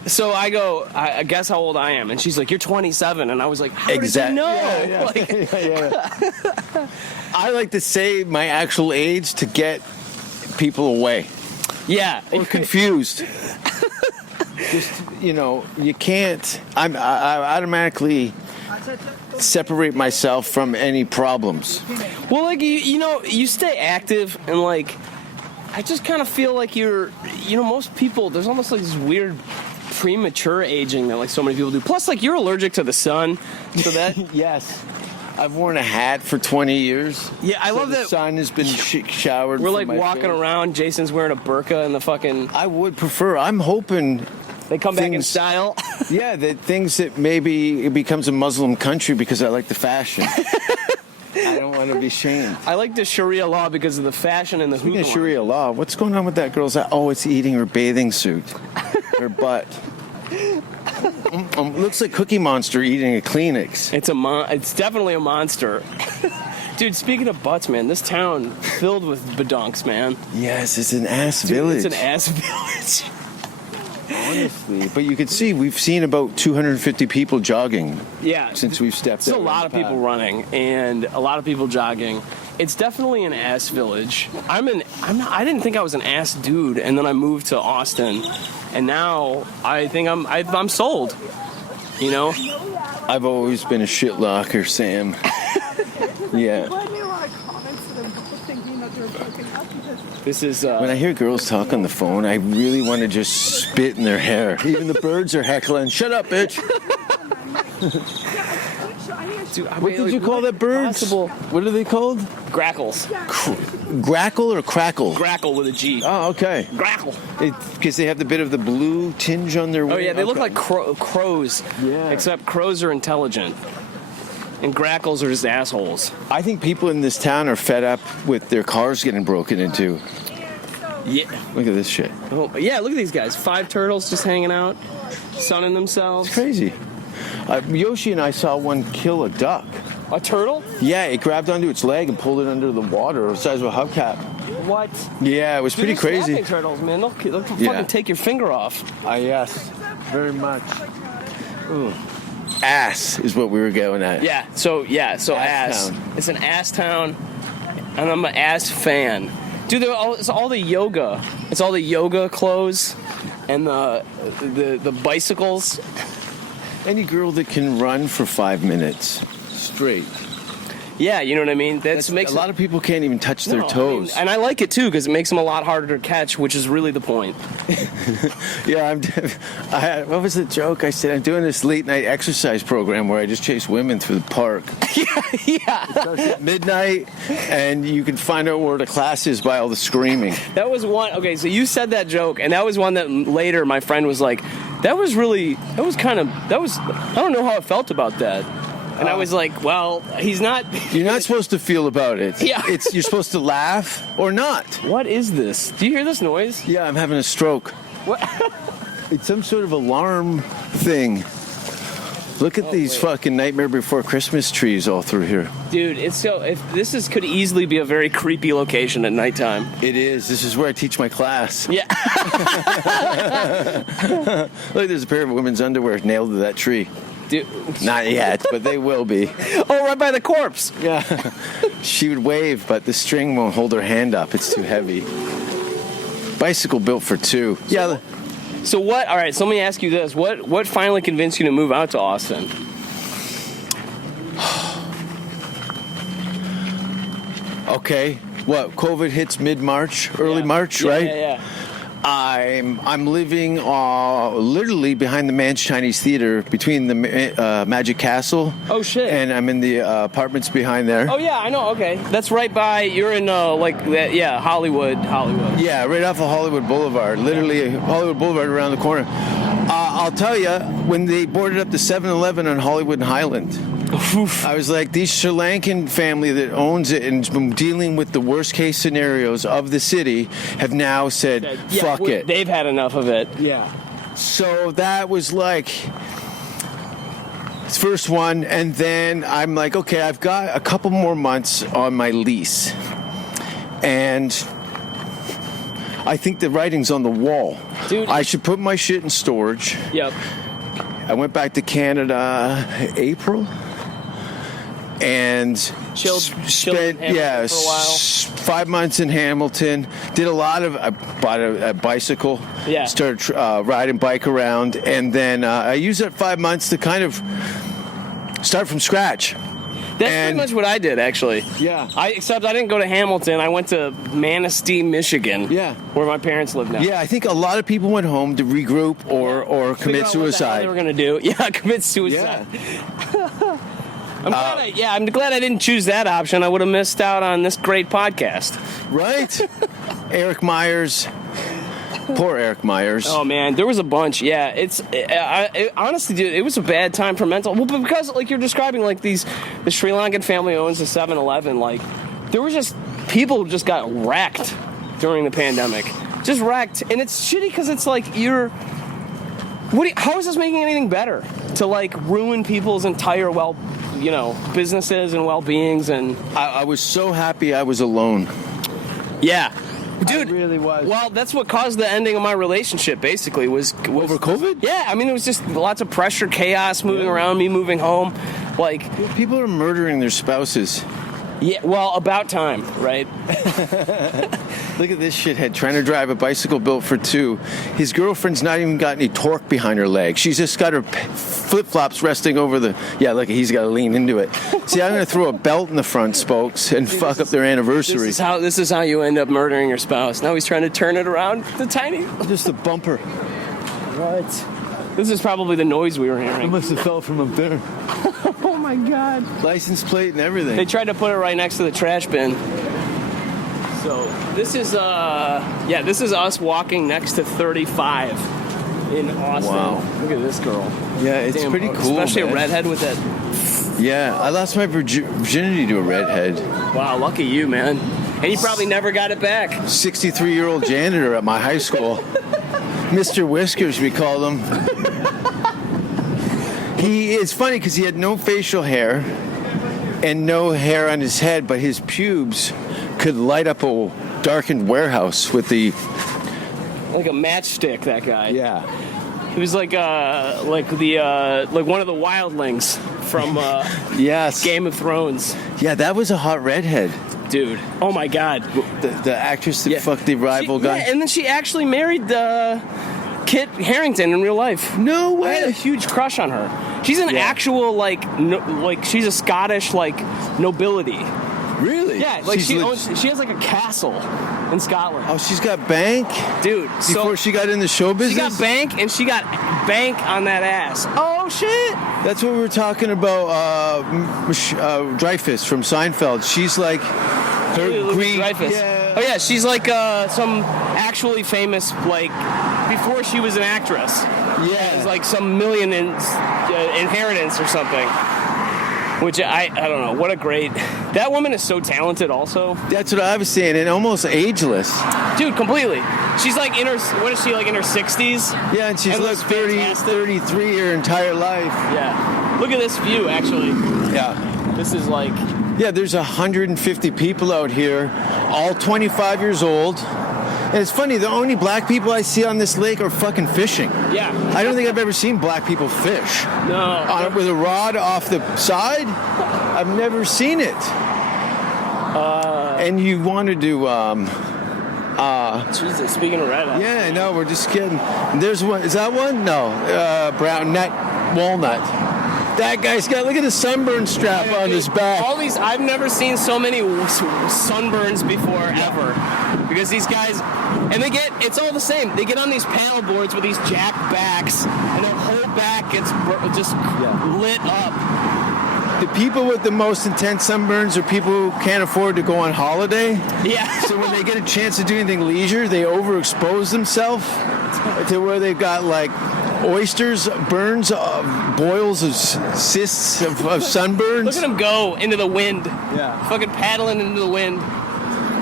So I go, I guess how old I am, and she's like, you're 27, and I was like, how did you know? Yeah. Like, Yeah. I like to say my actual age to get people away yeah. or confused. Just, you can't. I automatically separate myself from any problems. Well, like you stay active, and like I just kind of feel like you're, most people. There's almost like this weird premature aging that like so many people do. Plus, like you're allergic to the sun, so that Yes. I've worn a hat for 20 years. Yeah, I love the that. sun has been showered. We're from like my walking face. around. Jason's wearing a burqa and the fucking. I would prefer. I'm hoping. They come back in things- style. Yeah, that things that maybe it becomes a Muslim country because I like the fashion. I don't want to be shamed. I like the Sharia law because of the fashion and the Speaking of hoopla. Sharia law, what's going on with that girl's eye? Oh, it's eating her bathing suit. Her butt. Looks like Cookie Monster eating a Kleenex. It's definitely a monster. Dude, speaking of butts, man, this town filled with badunks, man. Yes, it's an ass Dude, village. It's an ass village. Honestly. But you can see we've seen about 250 people jogging Yeah. since we've stepped There's a out lot on of the people path. running and a lot of people jogging. It's definitely an ass village. I didn't think I was an ass dude, and then I moved to Austin, and now I think I'm sold. I've always been a shit locker, Sam. Yeah. Why do you want to comment to them thinking that they're broken up? Because This is When I hear girls talk on the phone, I really want to just spit in their hair. Even the birds are heckling. Shut up, bitch. dude, What did you call that bird? Possible What are they called? grackles. Grackle or crackle? Grackle with a G. Oh, okay. Grackle. Because they have the bit of the blue tinge on their wing. Oh yeah, they look Okay. like crows. Yeah. Except crows are intelligent, and grackles are just assholes. I think people in this town are fed up with their cars getting broken into. Yeah. Look at this shit. Oh, yeah. Look at these guys. 5 turtles just hanging out, sunning themselves. It's crazy. Yoshi and I saw one kill a duck. A turtle? Yeah, it grabbed onto its leg and pulled it under the water, the size of a hubcap. What? Yeah, it was pretty Dude, they're crazy. snapping turtles, man. They'll Yeah. fucking take your finger off. Yes, very much. Ooh. Ass is what we were going at. Yeah. So Ass ass. town. It's an ass town, and I'm an ass fan. Dude, it's all the yoga. It's all the yoga clothes and the bicycles. Any girl that can run for 5 minutes straight. Yeah, you know what I mean. That makes a lot of people can't even touch their No, I mean, toes. and I like it too because it makes them a lot harder to catch, which is really the point. Yeah, what was the joke? I said I'm doing this late night exercise program where I just chase women through the park. Yeah. Starts at midnight, and you can find out where the class is by all the screaming. That was one. Okay, so you said that joke, and that was one that later my friend was like, I don't know how I felt about that. And I was like, well, he's not. You're not supposed to feel about it. Yeah. You're supposed to laugh or not. What is this? Do you hear this noise? Yeah, I'm having a stroke. What? It's some sort of alarm thing. Look at these wait. fucking Nightmare Before Christmas trees all through here. Dude, could easily be a very creepy location at nighttime. It is. This is where I teach my class. Yeah. Look, there's a pair of women's underwear nailed to that tree. Dude. Not yet, but they will be. Oh, right by the corpse. Yeah. She would wave, but the string won't hold her hand up. It's too heavy. Bicycle built for 2. Yeah. So what? All right. So let me ask you this: What finally convinced you to move out to Austin? Okay. What? COVID hits mid-March, early March, right? Yeah. I'm living literally behind the Man's Chinese Theater, between the Magic Castle. Oh shit! And I'm in the apartments behind there. Oh yeah, I know. Okay, that's right by. You're in Hollywood. Yeah, right off of Hollywood Boulevard. Literally Hollywood Boulevard around the corner. I'll tell you, when they boarded up the 7-Eleven on Hollywood and Highland, I was like, these Sri Lankan family that owns it and has been dealing with the worst case scenarios of the city have now said, fuck it. They've had enough of it. Yeah. So that was like it's first one, and then I'm like, okay, I've got a couple more months on my lease, and I think the writing's on the wall. Dude, I should put my shit in storage. Yep. I went back to Canada April and chilled spent in Hamilton for a while. 5 months in Hamilton. Did a lot of. I bought a bicycle. Yeah. Started riding bike around, and then I used that 5 months to kind of start from scratch. That's pretty much what I did, actually. Yeah. Except I didn't go to Hamilton. I went to Manistee, Michigan. Yeah. Where my parents live now. Yeah, I think a lot of people went home to regroup or commit Figure out what the hell suicide. they were going to do. Yeah, commit suicide. Yeah. I'm glad I didn't choose that option. I would have missed out on this great podcast. Right? Eric Myers. Poor Eric Myers. Oh man, there was a bunch. Yeah, honestly, dude, it was a bad time for mental. Well, because like you're describing, like the Sri Lankan family owns the 7-Eleven. Like there was just people just got wrecked during the pandemic, just wrecked, and it's shitty because it's like how is this making anything better to like ruin people's entire businesses and well-beings? And I was so happy I was alone. Yeah. Dude, I really was. Well, that's what caused the ending of my relationship, basically, was over COVID? Yeah, I mean, it was just lots of pressure, chaos, moving around, me moving home. Like, people are murdering their spouses. Yeah, well, about time, right? Look at this shithead trying to drive a bicycle built for two. His girlfriend's not even got any torque behind her leg. She's just got her flip-flops resting over the... Yeah, look, he's got to lean into it. See, I'm going to throw a belt in the front spokes and fuck up their anniversary. This is how you end up murdering your spouse. Now he's trying to turn it around. The tiny... Just the bumper. What? This is probably the noise we were hearing. It must have fell from up there. Oh, my God. License plate and everything. They tried to put it right next to the trash bin. So this is us walking next to 35 in Austin. Wow. Look at this girl. Yeah, it's pretty cool, especially man. A redhead with that. Yeah, I lost my virginity to a redhead. Wow, lucky you, man. And you probably never got it back. 63-year-old janitor at my high school. Mr. Whiskers, we called him. It's funny because he had no facial hair and no hair on his head, but his pubes could light up a darkened warehouse with the... Like a matchstick, that guy. Yeah. He was like one of the wildlings from yes. Game of Thrones. Yeah, that was a hot redhead. Dude. Oh, my God. The actress that fucked the rival guy. Yeah, and then she actually married Kit Harington in real life. No way. I had a huge crush on her. She's an actual, she's a Scottish, nobility. Really? Yeah, she has, a castle in Scotland. Oh, she's got bank? Dude. Before she got into show business? She got bank, and she got bank on that ass. Oh, shit. That's what we were talking about, Dreyfuss from Seinfeld. She's like her green... Dreyfuss. Yeah. Oh, yeah, she's like some actually famous, before she was an actress. Yeah. It was like some million inheritance or something. Which I don't know. What a great... That woman is so talented also. That's what I was saying, and almost ageless. Dude, completely. She's like in her... What is she, in her 60s? Yeah, and she's like 33 her entire life. Yeah. Look at this view, actually. Yeah. This is like... Yeah, there's 150 people out here, all 25 years old. And it's funny, the only black people I see on this lake are fucking fishing. Yeah. I don't think I've ever seen black people fish. No. With a rod off the side? I've never seen it. And you want to do... Jesus, speaking of red. Yeah, no, we're just kidding. There's one. Is that one? No. Brown nut, walnut. That guy's got, look at the sunburn strap on his back. All these, I've never seen so many sunburns before, ever. Because these guys, and it's all the same. They get on these paddle boards with these jacked backs, and their whole back gets just lit up. The people with the most intense sunburns are people who can't afford to go on holiday. Yeah. So when they get a chance to do anything leisure, they overexpose themselves to where they've got like oysters, burns, boils of cysts of sunburns. Look at them go into the wind. Yeah. Fucking paddling into the wind.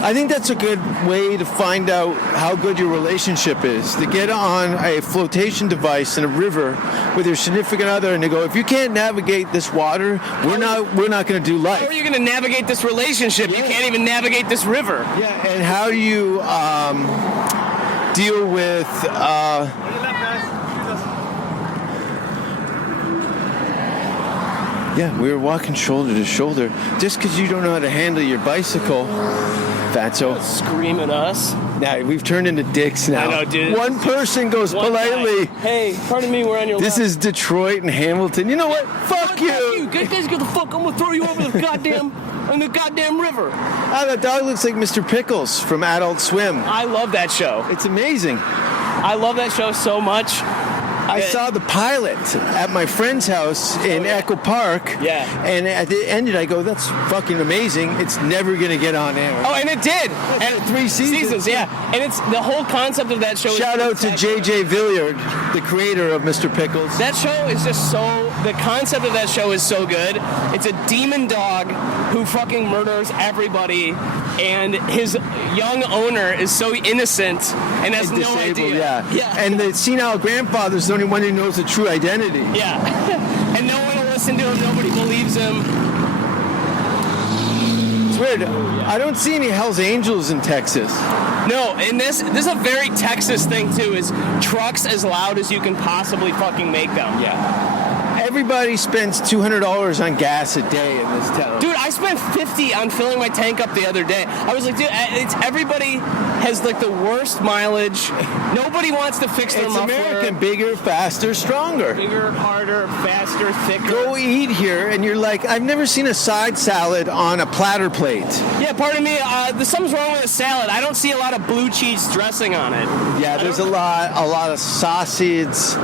I think that's a good way to find out how good your relationship is. To get on a flotation device in a river with your significant other and to go, if you can't navigate this water, we're not going to do life. How are you going to navigate this relationship? You can't even navigate this river. Yeah, and how do you deal with... Yeah, we were walking shoulder to shoulder. Just because you don't know how to handle your bicycle, fatso. Scream at us. Now, we've turned into dicks now. I know, dude. One person goes politely. Guy. Hey, pardon me, we're on your This left. is Detroit and Hamilton. You know what? Fuck you. Guys, get the fuck. I'm going to throw you over the goddamn river. Ah, that dog looks like Mr. Pickles from Adult Swim. I love that show. It's amazing. I love that show so much. I saw the pilot at my friend's house in Echo Park. Yeah. And at the end, I go, that's fucking amazing. It's never going to get on air. Oh, and it did. And 3 seasons. Yeah. And it's the whole concept of that show. Shout out to J.J. Villiard, the creator of Mr. Pickles. That show is just the concept of that show is so good. It's a demon dog who fucking murders everybody, and his young owner is so innocent and has no idea. Yeah. And the senile grandfather's the only one who knows the true identity. Yeah. And no one will listen to him. Nobody believes him. It's weird. I don't see any Hell's Angels in Texas. No, and this is a very Texas thing too, is trucks as loud as you can possibly fucking make them. Yeah. Everybody spends $200 on gas a day in this town. Dude, I spent $50 on filling my tank up the other day. I was like, dude, everybody has like the worst mileage. Nobody wants to fix their muffler. It's American. Bigger, faster, stronger. Bigger, harder, faster, thicker. Go eat here, and you're like, I've never seen a side salad on a platter plate. Yeah, pardon me. There's something's wrong with a salad. I don't see a lot of blue cheese dressing on it. Yeah, there's a lot of sausage.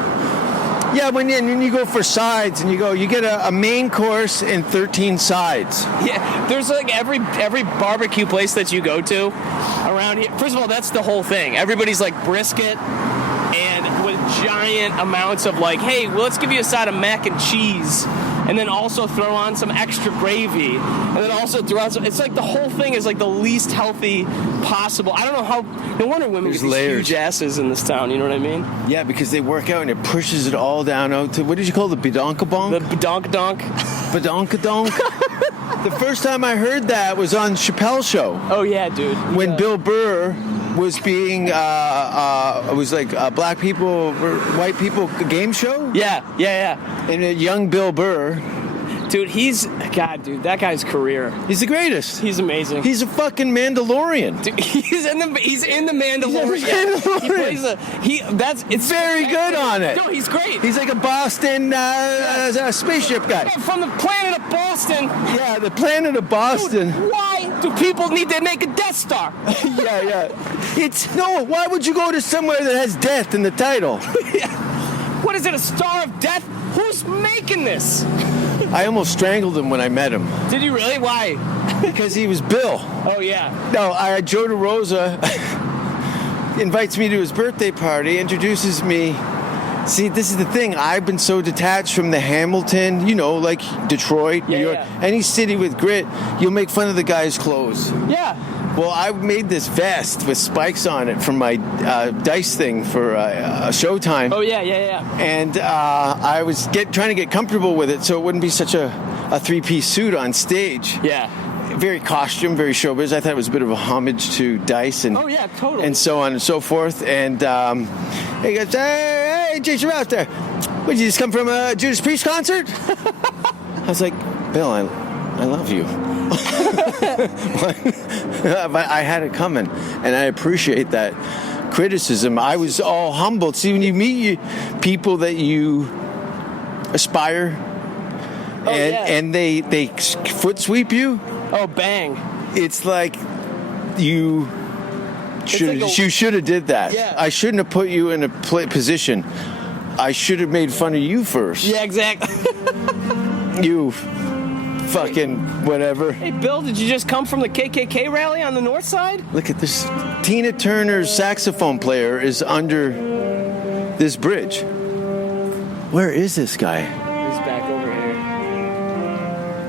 Yeah, when you go for sides and you get a main course and 13 sides. Yeah, there's like every barbecue place that you go to around here. First of all, that's the whole thing. Everybody's like brisket and with giant amounts of like, hey, well, let's give you a side of mac and cheese. And then also throw on some extra gravy. And then also throw on some... It's like the whole thing is like the least healthy possible. I don't know how... No wonder women get these huge asses in this town, you know what I mean? Yeah, because they work out and it pushes it all down out to... What did you call it? The badonkabonk? The badonkadonk. Badonkadonk? The first time I heard that was on Chappelle's show. Oh, yeah, dude. When Bill Burr was being... it was like black people, white people game show? Yeah. And a young Bill Burr. Dude, that guy's career. He's the greatest. He's amazing. He's a fucking Mandalorian. Dude, he's in the Mandalorian. It's very good on it. No, he's great. He's like a Boston spaceship guy. From the planet of Boston. Yeah, the planet of Boston. Dude, why do people need to make a Death Star? Yeah. Why would you go to somewhere that has death in the title? What is it, a Star of Death? Who's making this? I almost strangled him when I met him. Did you really? Why? Because he was Bill. Oh, yeah. No, Joe DeRosa invites me to his birthday party, introduces me. See, this is the thing. I've been so detached from the Hamilton, like Detroit, New York. Yeah. Any city with grit, you'll make fun of the guy's clothes. Yeah. Well, I made this vest with spikes on it from my dice thing for Showtime. Oh, yeah. And I was trying to get comfortable with it so it wouldn't be such a three-piece suit on stage. Yeah. Very costume, very showbiz. I thought it was a bit of a homage to Dice and totally. and so on and so forth. And he goes, "Hey, Jason Rouse there. What, did you just come from a Judas Priest concert?" I was like, "Bill, I love you." But I had it coming, and I appreciate that criticism. I was all humbled. See, when you meet people that you aspire and they foot sweep you. Oh, bang! It's like you should have did that. Yeah. I shouldn't have put you in a position. I should have made fun of you first. Yeah, exactly. You fucking whatever. Hey, Bill, did you just come from the KKK rally on the north side? Look at this. Tina Turner's saxophone player is under this bridge. Where is this guy? He's back over here.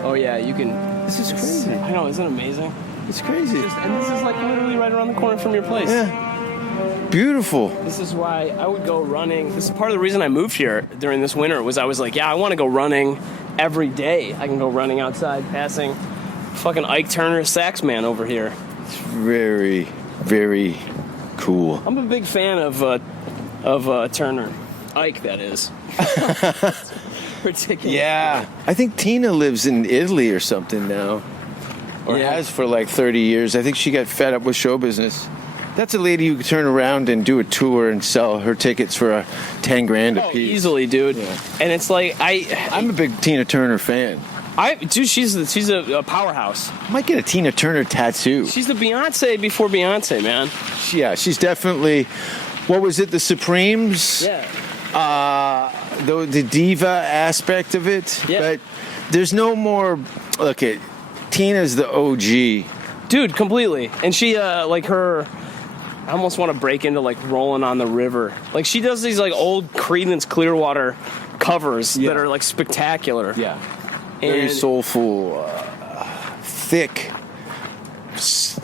Oh yeah, you can. This is crazy. I know, isn't it amazing? It's crazy. And this is like literally right around the corner from your place. Yeah. Beautiful. This is why I would go running. This is part of the reason I moved here during this winter was I was like, yeah, I want to go running every day. I can go running outside, passing fucking Ike Turner sax man over here. It's very, very cool. I'm a big fan of Turner. Ike, that is. Particularly. Yeah. I think Tina lives in Italy or something now. Or has for like 30 years. I think she got fed up with show business. That's a lady who could turn around and do a tour and sell her tickets for $10,000 a piece. Easily, dude. Yeah. And it's like I'm a big Tina Turner fan. Dude, she's a powerhouse. I might get a Tina Turner tattoo. She's the Beyonce before Beyonce, man. Yeah, she's definitely. What was it? The Supremes. Yeah. The diva aspect of it. Yeah. But there's no more. Look at Tina's the OG. Dude, completely. And she like her. I almost want to break into like Rolling on the River. Like she does these like old Creedence Clearwater covers that are like spectacular. Yeah. Very soulful, thick.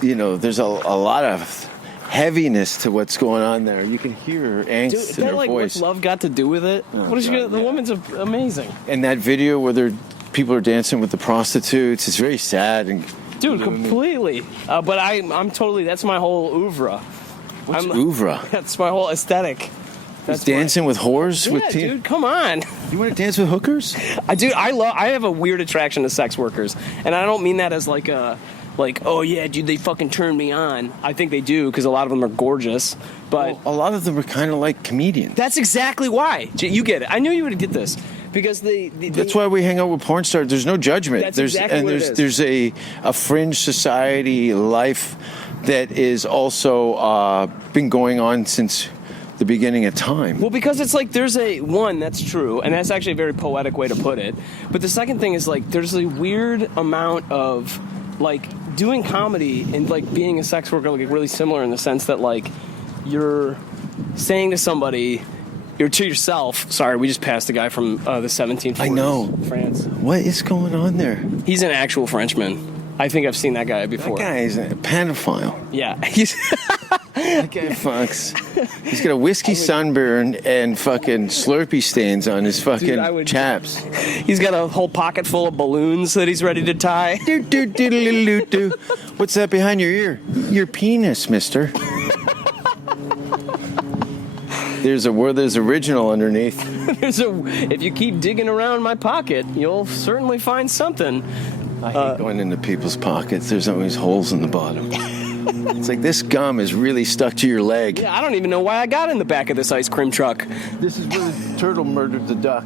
You know, there's a lot of heaviness to what's going on there. You can hear her angst in her like voice. What's love got to do with it? Oh, what is God, the woman's amazing. And that video where people are dancing with the prostitutes, it's very sad and. Dude, completely. But I'm totally. That's my whole oeuvre. What's oeuvre? That's my whole aesthetic. That's dancing with whores. Yeah, dude, come on. You want to dance with hookers? Dude, I have a weird attraction to sex workers, and I don't mean that as like oh yeah, dude, they fucking turn me on. I think they do because a lot of them are gorgeous, but a lot of them are kind of like comedians. That's exactly why. You get it. I knew you would get this. Because that's why we hang out with porn stars. There's no judgment. That's exactly what it is. There's a fringe society life that is also been going on since the beginning of time. Well, because it's like there's that's true, and that's actually a very poetic way to put it. But the second thing is like there's a weird amount of like doing comedy and like being a sex worker like really similar in the sense that like you're saying to somebody. You're to yourself. Sorry, we just passed a guy from the 1740s. I know. France. What is going on there? He's an actual Frenchman. I think I've seen that guy before. That guy is a pedophile. Yeah. That guy fucks. He's got a whiskey sunburn and fucking Slurpee stains on his fucking chaps. He's got a whole pocket full of balloons that he's ready to tie. What's that behind your ear? Your penis, mister. There's original underneath. If you keep digging around my pocket, you'll certainly find something. I hate going into people's pockets. There's always holes in the bottom. It's like this gum is really stuck to your leg. Yeah, I don't even know why I got in the back of this ice cream truck. This is where the turtle murdered the duck.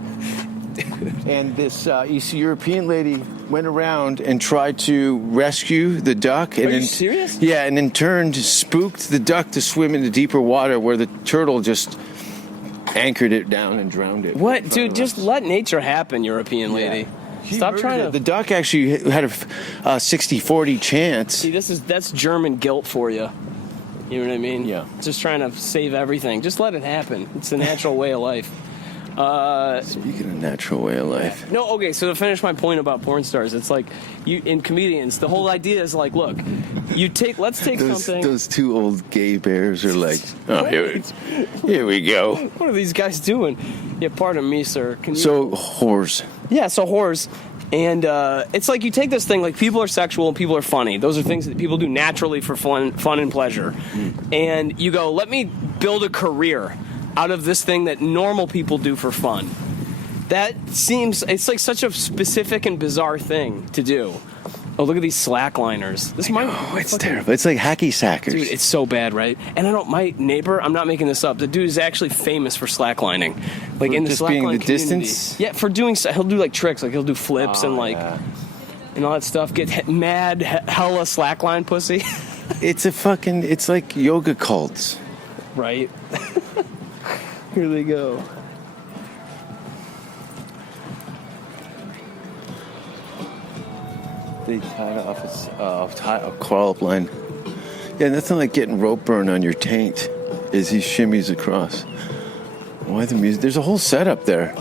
And this East European lady went around and tried to rescue the duck. And Are you serious? Yeah, and in turn spooked the duck to swim into deeper water where the turtle just anchored it down and drowned it. What? Dude, just let nature happen, European lady. Yeah. Stop trying to... The duck actually had a 60-40 chance. See, that's German guilt for you. You know what I mean? Yeah. Just trying to save everything. Just let it happen. It's a natural way of life. Speaking of natural way of life. No, okay, so to finish my point about porn stars, it's like, in comedians, the whole idea is like, look, let's take something... Those two old gay bears are like, oh, here we go. What are these guys doing? Yeah, pardon me, sir. So, whores. Yeah, so whores. And it's like you take this thing, like people are sexual and people are funny. Those are things that people do naturally for fun and pleasure. And you go, let me build a career out of this thing that normal people do for fun. That seems, it's like such a specific and bizarre thing to do. Oh, look at these slackliners. This might. Oh, it's terrible. It's like hacky sackers. Dude, it's so bad, right? And my neighbor, I'm not making this up, the dude is actually famous for slacklining. Like, For in the just slackline being the community. distance? Yeah, for doing, he'll do, like, tricks. Like, he'll do flips and, like, yeah. and all that stuff. Get mad, hella slackline pussy. It's like yoga cults. Right? Here they go. They tied off a crawl-up line. Yeah, nothing like getting rope burn on your taint as he shimmies across. Why the music? There's a whole setup there.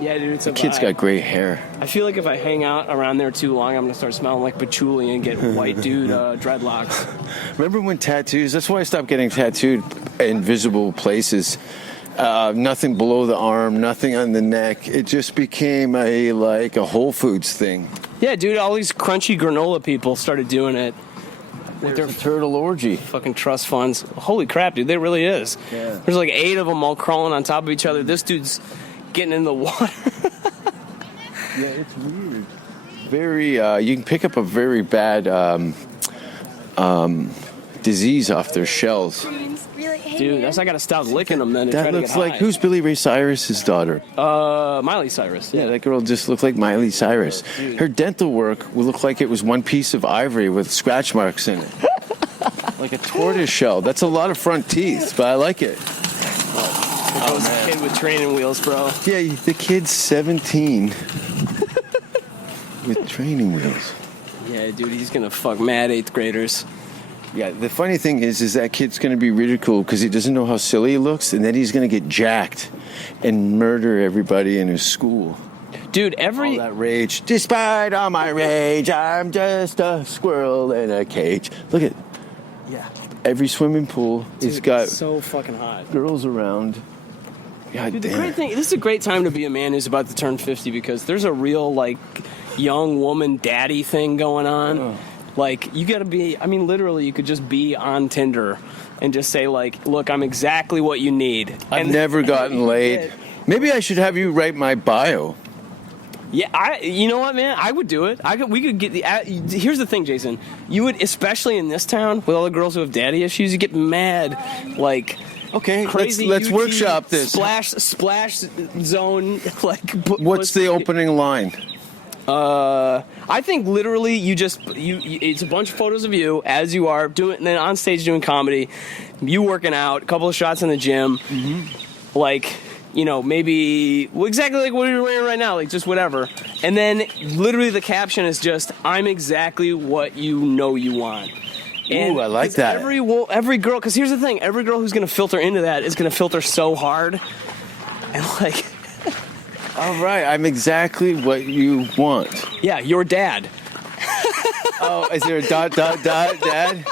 Yeah, dude, it's a Kid's vibe. got gray hair. I feel like if I hang out around there too long, I'm going to start smelling like patchouli and get white dude dreadlocks. Remember when tattoos? That's why I stopped getting tattooed in visible places. Nothing below the arm, nothing on the neck. It just became a Whole Foods thing. Yeah, dude, all these crunchy granola people started doing it. With their turtle orgy. Fucking trust funds. Holy crap, dude, there really is. Yeah. There's like 8 of them all crawling on top of each other. This dude's getting in the water. Yeah, it's weird. Very, you can pick up a very bad disease off their shells. Dude, I gotta stop licking them then. And That try to looks get like, high. who's Billy Ray Cyrus's daughter? Miley Cyrus. Yeah, that girl just looked like Miley Cyrus. Her dental work would look like it was one piece of ivory with scratch marks in it. Like a tortoise shell. That's a lot of front teeth, but I like it. There goes a kid with training wheels, bro. Yeah, the kid's 17 with training wheels. Yeah, dude, he's gonna fuck mad 8th graders. Yeah, the funny thing is that kid's going to be ridiculed because he doesn't know how silly he looks, and then he's going to get jacked and murder everybody in his school. Dude, All that rage. Despite all my rage, I'm just a squirrel in a cage. Look at every swimming pool. Dude, It's got so fucking hot. girls around. God Dude, the damn. great thing, this is a great time to be a man who's about to turn 50 because there's a real, like, young woman daddy thing going on. Oh. Like, you gotta be, I mean, literally, you could just be on Tinder and just say, like, look, I'm exactly what you need. I've never gotten laid. Maybe I should have you write my bio. Yeah, you know what, man? I would do it. We could get here's the thing, Jason. You would, especially in this town with all the girls who have daddy issues, you get mad, like, okay, crazy. Let's UT workshop this. Splash zone, like. What's the opening line? I think literally you it's a bunch of photos of you as you are doing, and then on stage doing comedy, you working out, a couple of shots in the gym, like, you know, maybe exactly like what you're wearing right now, like just whatever. And then literally the caption is just, I'm exactly what you know you want. And ooh, I like that. Every girl, because here's the thing, every girl who's going to filter into that is going to filter so hard. And like... All right, I'm exactly what you want. Yeah, your dad. Oh, is there a ... dad?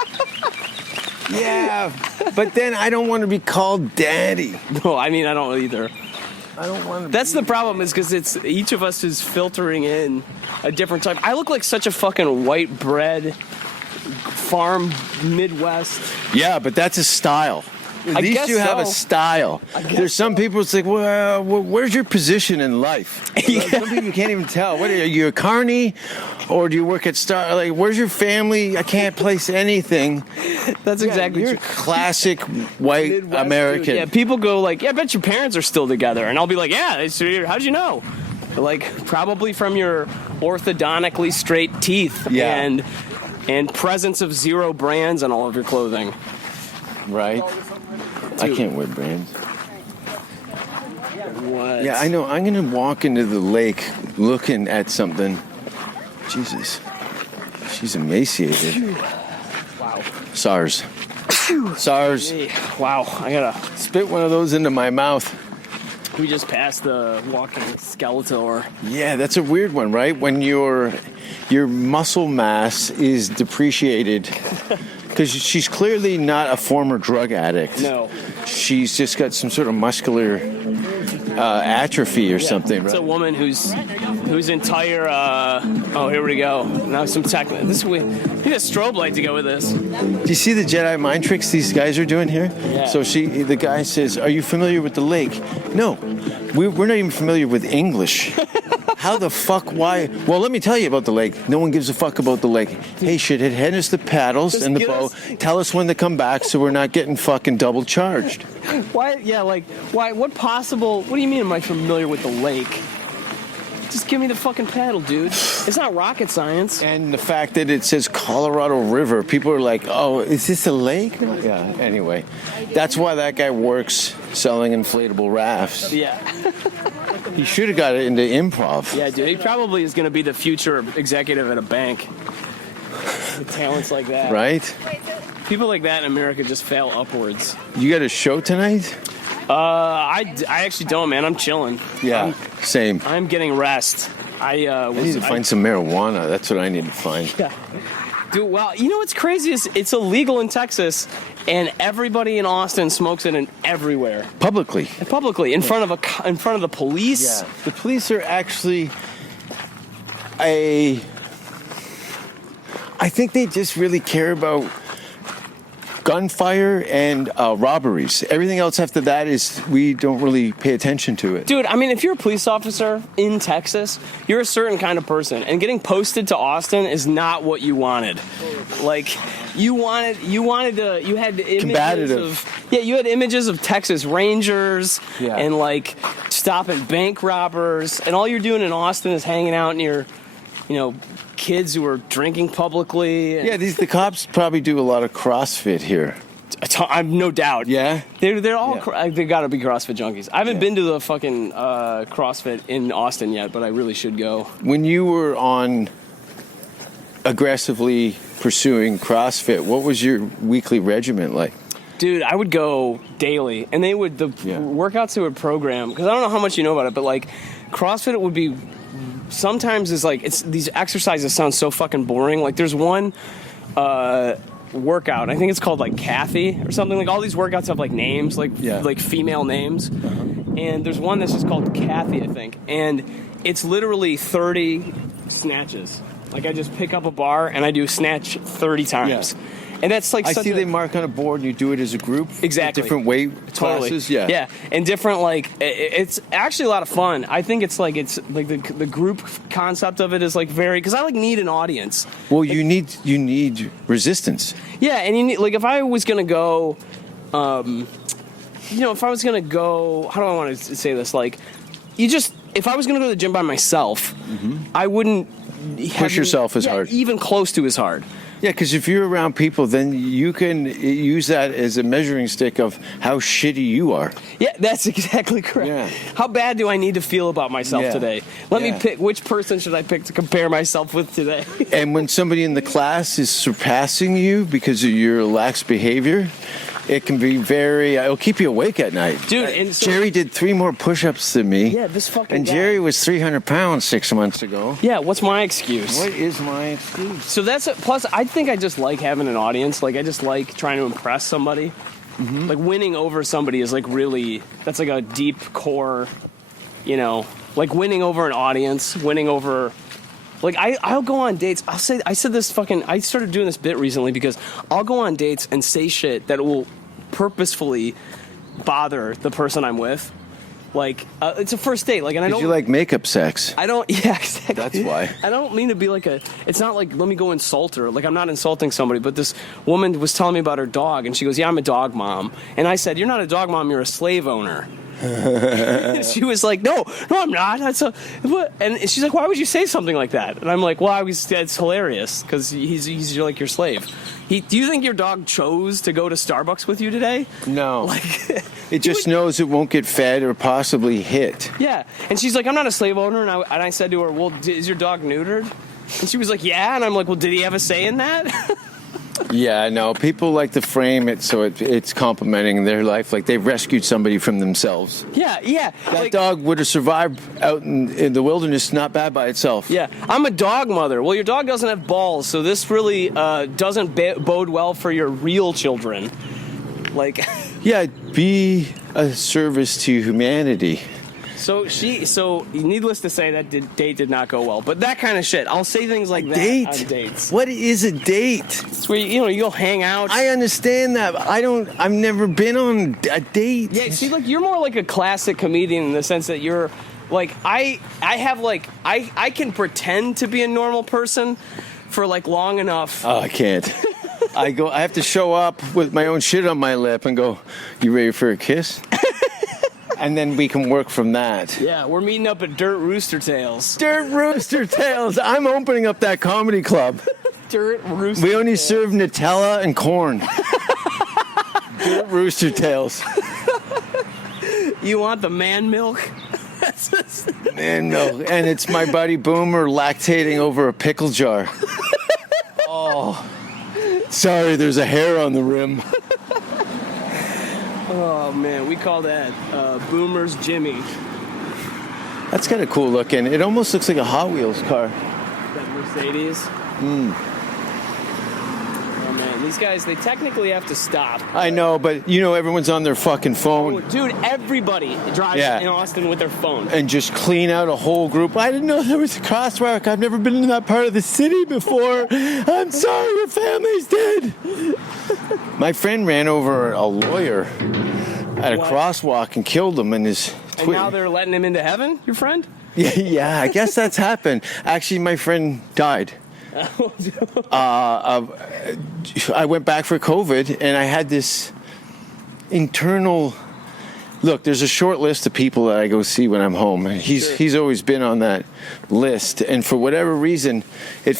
Yeah, but then I don't want to be called daddy. No, I mean, I don't either. I don't want to. That's the problem, is because it's each of us is filtering in a different type. I look like such a fucking white bread farm Midwest. Yeah, but that's a style. At I least guess you have a so. style. There's some people, it's like, well, where's your position in life? Some people can't even tell. What are you, a carny? Or do you work at Star? Like, where's your family? I can't place anything. That's exactly You're a true. classic white Midwest American. dude. Yeah, people go like, yeah, I bet your parents are still together. And I'll be like, yeah, how'd you know? Like, probably from your orthodontically straight teeth and presence of 0 brands on all of your clothing. Right? I can't wear brands. What? Yeah, I know. I'm going to walk into the lake looking at something. Jesus. She's emaciated. Wow. SARS. SARS. Hey, wow, I gotta... Spit one of those into my mouth. We just passed the walking Skeletor. Yeah, that's a weird one, right? When your muscle mass is depreciated. Because she's clearly not a former drug addict. No. She's just got some sort of muscular atrophy or something, It's right? a woman whose entire oh, here we go. Now some tech. We need a strobe light to go with this. Do you see the Jedi mind tricks these guys are doing here? Yeah. So the guy says, "Are you familiar with the lake?" No, we're not even familiar with English. How the fuck? Why? Well, let me tell you about the lake. No one gives a fuck about the lake. Hey, shithead, hand us the paddles and the bow. Tell us when to come back so we're not getting fucking double charged. Why? Yeah, like, why? What possible? What do you mean? Am I familiar with the lake? Just give me the fucking paddle, dude. It's not rocket science. And the fact that it says Colorado River, people are like, "Oh, is this a lake?" No. Yeah. Anyway, that's why that guy works selling inflatable rafts. Yeah. He should have got it into improv. Yeah, dude. He probably is going to be the future executive at a bank. With talents like that. Right? People like that in America just fail upwards. You got a show tonight? I actually don't, man. I'm chilling. Yeah, same. I'm getting rest. I need to find some marijuana. That's what I need to find. Yeah. Dude, well, you know what's crazy is it's illegal in Texas, and everybody in Austin smokes it everywhere. Publicly, in front of the police. Yeah, the police are actually I think they just really care about gunfire and robberies. Everything else after that is we don't really pay attention to it. Dude, I mean, if you're a police officer in Texas, you're a certain kind of person, and getting posted to Austin is not what you wanted. Like, you had images combative. You had images of Texas Rangers and like stopping bank robbers, and all you're doing in Austin is hanging out near, kids who are drinking publicly. Yeah, the cops probably do a lot of CrossFit here. I've no doubt. Yeah? They're all, they gotta be CrossFit junkies. I haven't been to the fucking CrossFit in Austin yet, but I really should go. When you were on aggressively pursuing CrossFit, what was your weekly regimen like? Dude, I would go daily, and workouts they would program, because I don't know how much you know about it, but like CrossFit would be, sometimes these exercises sound so fucking boring. Like there's one workout, I think it's called like Kathy or something. Like all these workouts have like names, like female names. And there's one that's just called Kathy, I think. And it's literally 30 snatches. Like I just pick up a bar and I do snatch 30 times. Yeah. And that's like they mark on a board and you do it as a group. Exactly. Different weight classes. Yeah. And different, like, it's actually a lot of fun. I think it's like the group concept of it is like very, because I need an audience. Well, you need resistance. Yeah, and you need, like, if I was going to go, how do I want to say this? Like, if I was going to go to the gym by myself, I wouldn't push yourself as hard. Even close to as hard. Yeah, because if you're around people, then you can use that as a measuring stick of how shitty you are. Yeah, that's exactly correct. Yeah. How bad do I need to feel about myself today? Let me pick, which person should I pick to compare myself with today? And when somebody in the class is surpassing you because of your lax behavior, it can be it'll keep you awake at night. Dude, and so, Jerry did 3 more push-ups than me. Yeah, this fucking And guy. Jerry was 300 pounds 6 months ago. Yeah, what's my excuse? What is my excuse? So plus I think I just like having an audience. Like I just like trying to impress somebody. Mm-hmm. Like winning over somebody is like really, that's like a deep core, like winning over an audience, winning over. Like, I'll go on dates. I started doing this bit recently because I'll go on dates and say shit that will purposefully bother the person I'm with. Like, it's a first date. Like, and I don't. You like makeup sex? I don't. Yeah, exactly. That's why. I don't mean to be like it's not like, let me go insult her. Like, I'm not insulting somebody, but this woman was telling me about her dog, and she goes, yeah, I'm a dog mom. And I said, you're not a dog mom, you're a slave owner. She was like, no, I'm not. And she's like, why would you say something like that? And I'm like, well, it's hilarious because he's like your slave. Do you think your dog chose to go to Starbucks with you today? No. Like, it just knows it won't get fed or possibly hit. Yeah. And she's like, I'm not a slave owner. And I said to her, well, is your dog neutered? And she was like, yeah. And I'm like, well, did he have a say in that? Yeah, no, people like to frame it so it's complimenting their life, like they've rescued somebody from themselves. Yeah. That dog would have survived out in the wilderness, not bad by itself. Yeah, I'm a dog mother. Well, your dog doesn't have balls, so this really doesn't bode well for your real children. Like, yeah, be a service to humanity. So needless to say, that date did not go well. But that kind of shit, I'll say things like that on dates. What is a date? It's where you go hang out. I understand that, but I've never been on a date. Yeah, see, like you're more like a classic comedian in the sense that you're Like, I have, like, I can pretend to be a normal person for, like, long enough. Oh, I can't. I have to show up with my own shit on my lip and go, you ready for a kiss? And then we can work from that. Yeah, we're meeting up at Dirt Rooster Tails. Dirt Rooster Tails. I'm opening up that comedy club. Dirt Rooster We only Tails. serve Nutella and corn. Dirt Rooster Tails. You want the man milk? Man, no. And it's my buddy Boomer lactating over a pickle jar. Oh. Sorry, there's a hair on the rim. Oh, man, we call that Boomer's Jimmy. That's kind of cool looking. It almost looks like a Hot Wheels car. That Mercedes. Oh, man, these guys, they technically have to stop. I know, but you know everyone's on their fucking phone. Oh, dude, everybody drives in Austin with their phone. And just clean out a whole group. I didn't know there was a crosswalk. I've never been in that part of the city before. I'm sorry, your family's dead. My friend ran over a lawyer at a crosswalk and killed him in his And now they're letting him into heaven, your friend? Yeah, I guess that's happened. Actually, my friend died. I went back for COVID, and I had this internal... Look, there's a short list of people that I go see when I'm home. He's always been on that list, and for whatever reason, it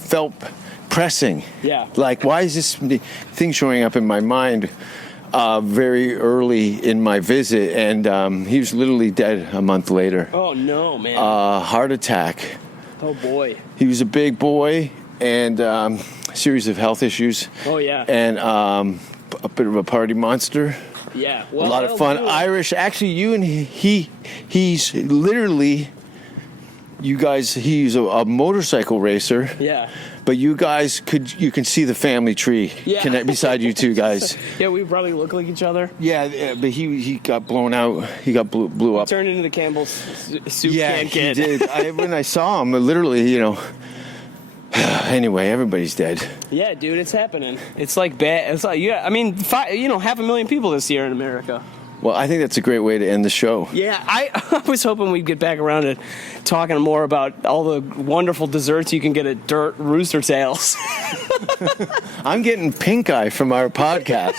felt pressing. Yeah. Like, why is this thing showing up in my mind very early in my visit? And he was literally dead a month later. Oh, no, man. Heart attack. Oh, boy. He was a big boy, and a series of health issues. Oh, yeah. And a bit of a party monster. Yeah. A lot of fun. Irish. Actually, you and he's literally, you guys, he's a motorcycle racer. Yeah. But you guys you can see the family tree beside you two guys. Yeah, we probably look like each other. Yeah, but he got blown out. He got blew up. Turned into the Campbell's soup can kid. He did. When I saw him, literally, Anyway, everybody's dead. Yeah, dude, it's happening. It's like bad. It's like, yeah, I mean, 500,000 people this year in America. Well, I think that's a great way to end the show. Yeah, I was hoping we'd get back around to talking more about all the wonderful desserts you can get at Dirt Rooster Tails. I'm getting pink eye from our podcast.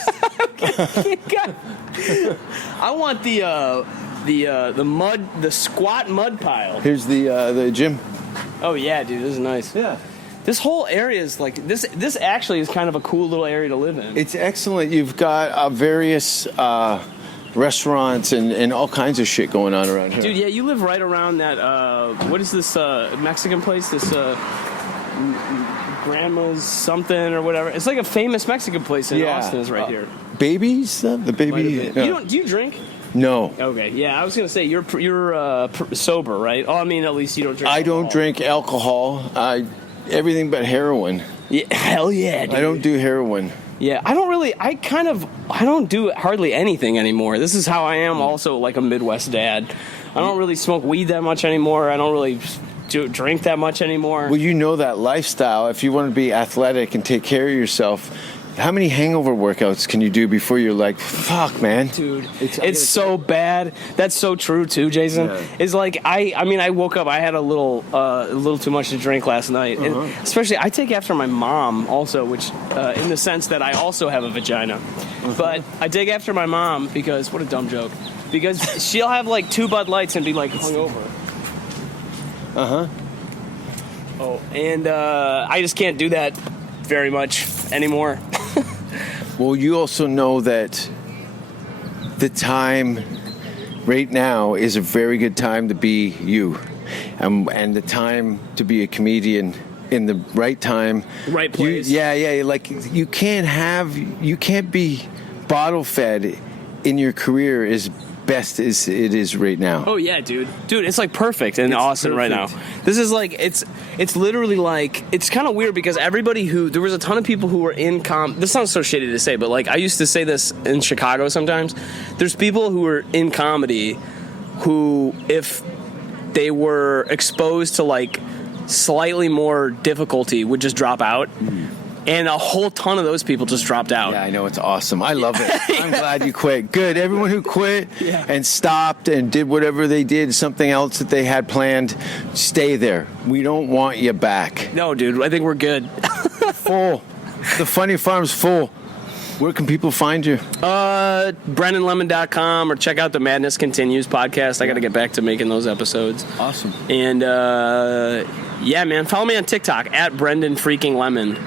I want the squat mud pile. Here's the gym. Oh yeah, dude, this is nice. Yeah. This whole area is like this. This actually is kind of a cool little area to live in. It's excellent. You've got various restaurants and all kinds of shit going on around here. Dude, yeah, you live right around that. What is this Mexican place? This Grandma's something or whatever. It's like a famous Mexican place in Austin. Is right here. Babies, the baby. Do you drink? No. Okay. Yeah, I was gonna say you're sober, right? Oh, I mean, at least you don't drink. I don't drink alcohol. Everything but heroin. Yeah, hell yeah, dude. I don't do heroin. Yeah, I don't do hardly anything anymore. This is how I am also like a Midwest dad. I don't really smoke weed that much anymore. I don't really drink that much anymore. Well, you know that lifestyle. If you want to be athletic and take care of yourself, how many hangover workouts can you do before you're like, fuck, man? Dude, it's so bad. That's so true, too, Jason. Yeah. It's like, I woke up, I had a little too much to drink last night. And especially, I take after my mom also, which, in the sense that I also have a vagina. But I take after my mom because, what a dumb joke, because she'll have like 2 Bud Lights and be like hungover. Oh, and I just can't do that very much anymore. Well, you also know that the time right now is a very good time to be you, and the time to be a comedian in the right time, right place. Like you can't be bottle fed in your career as best as it is right now. Oh yeah, dude, it's like perfect in Austin right now. This is like it's literally like, it's kind of weird because there was a ton of people who were in this sounds so shitty to say, but like I used to say this in Chicago sometimes. There's people who were in comedy who, if they were exposed to like slightly more difficulty, would just drop out. And a whole ton of those people just dropped out. Yeah, I know. It's awesome. I love it. I'm glad you quit. Good. Everyone who quit and stopped and did whatever they did, something else that they had planned, stay there. We don't want you back. No, dude. I think we're good. Full. The Funny Farm's full. Where can people find you? BrendonLemon.com, or check out the Madness Continues podcast. I got to get back to making those episodes. Awesome. And, yeah, man. Follow me on TikTok, at Brendon Freaking Lemon.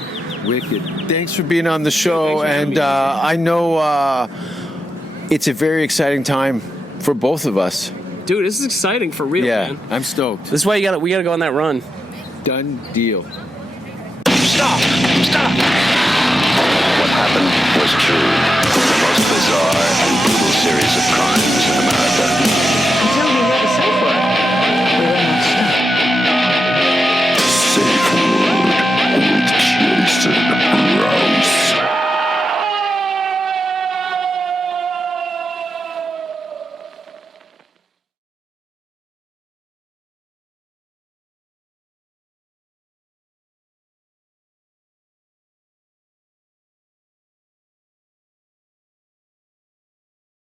Wicked. Thanks for being on the show, and I know it's a very exciting time for both of us. Dude, this is exciting for real, man. I'm stoked. This is why we got to go on that run. Done deal.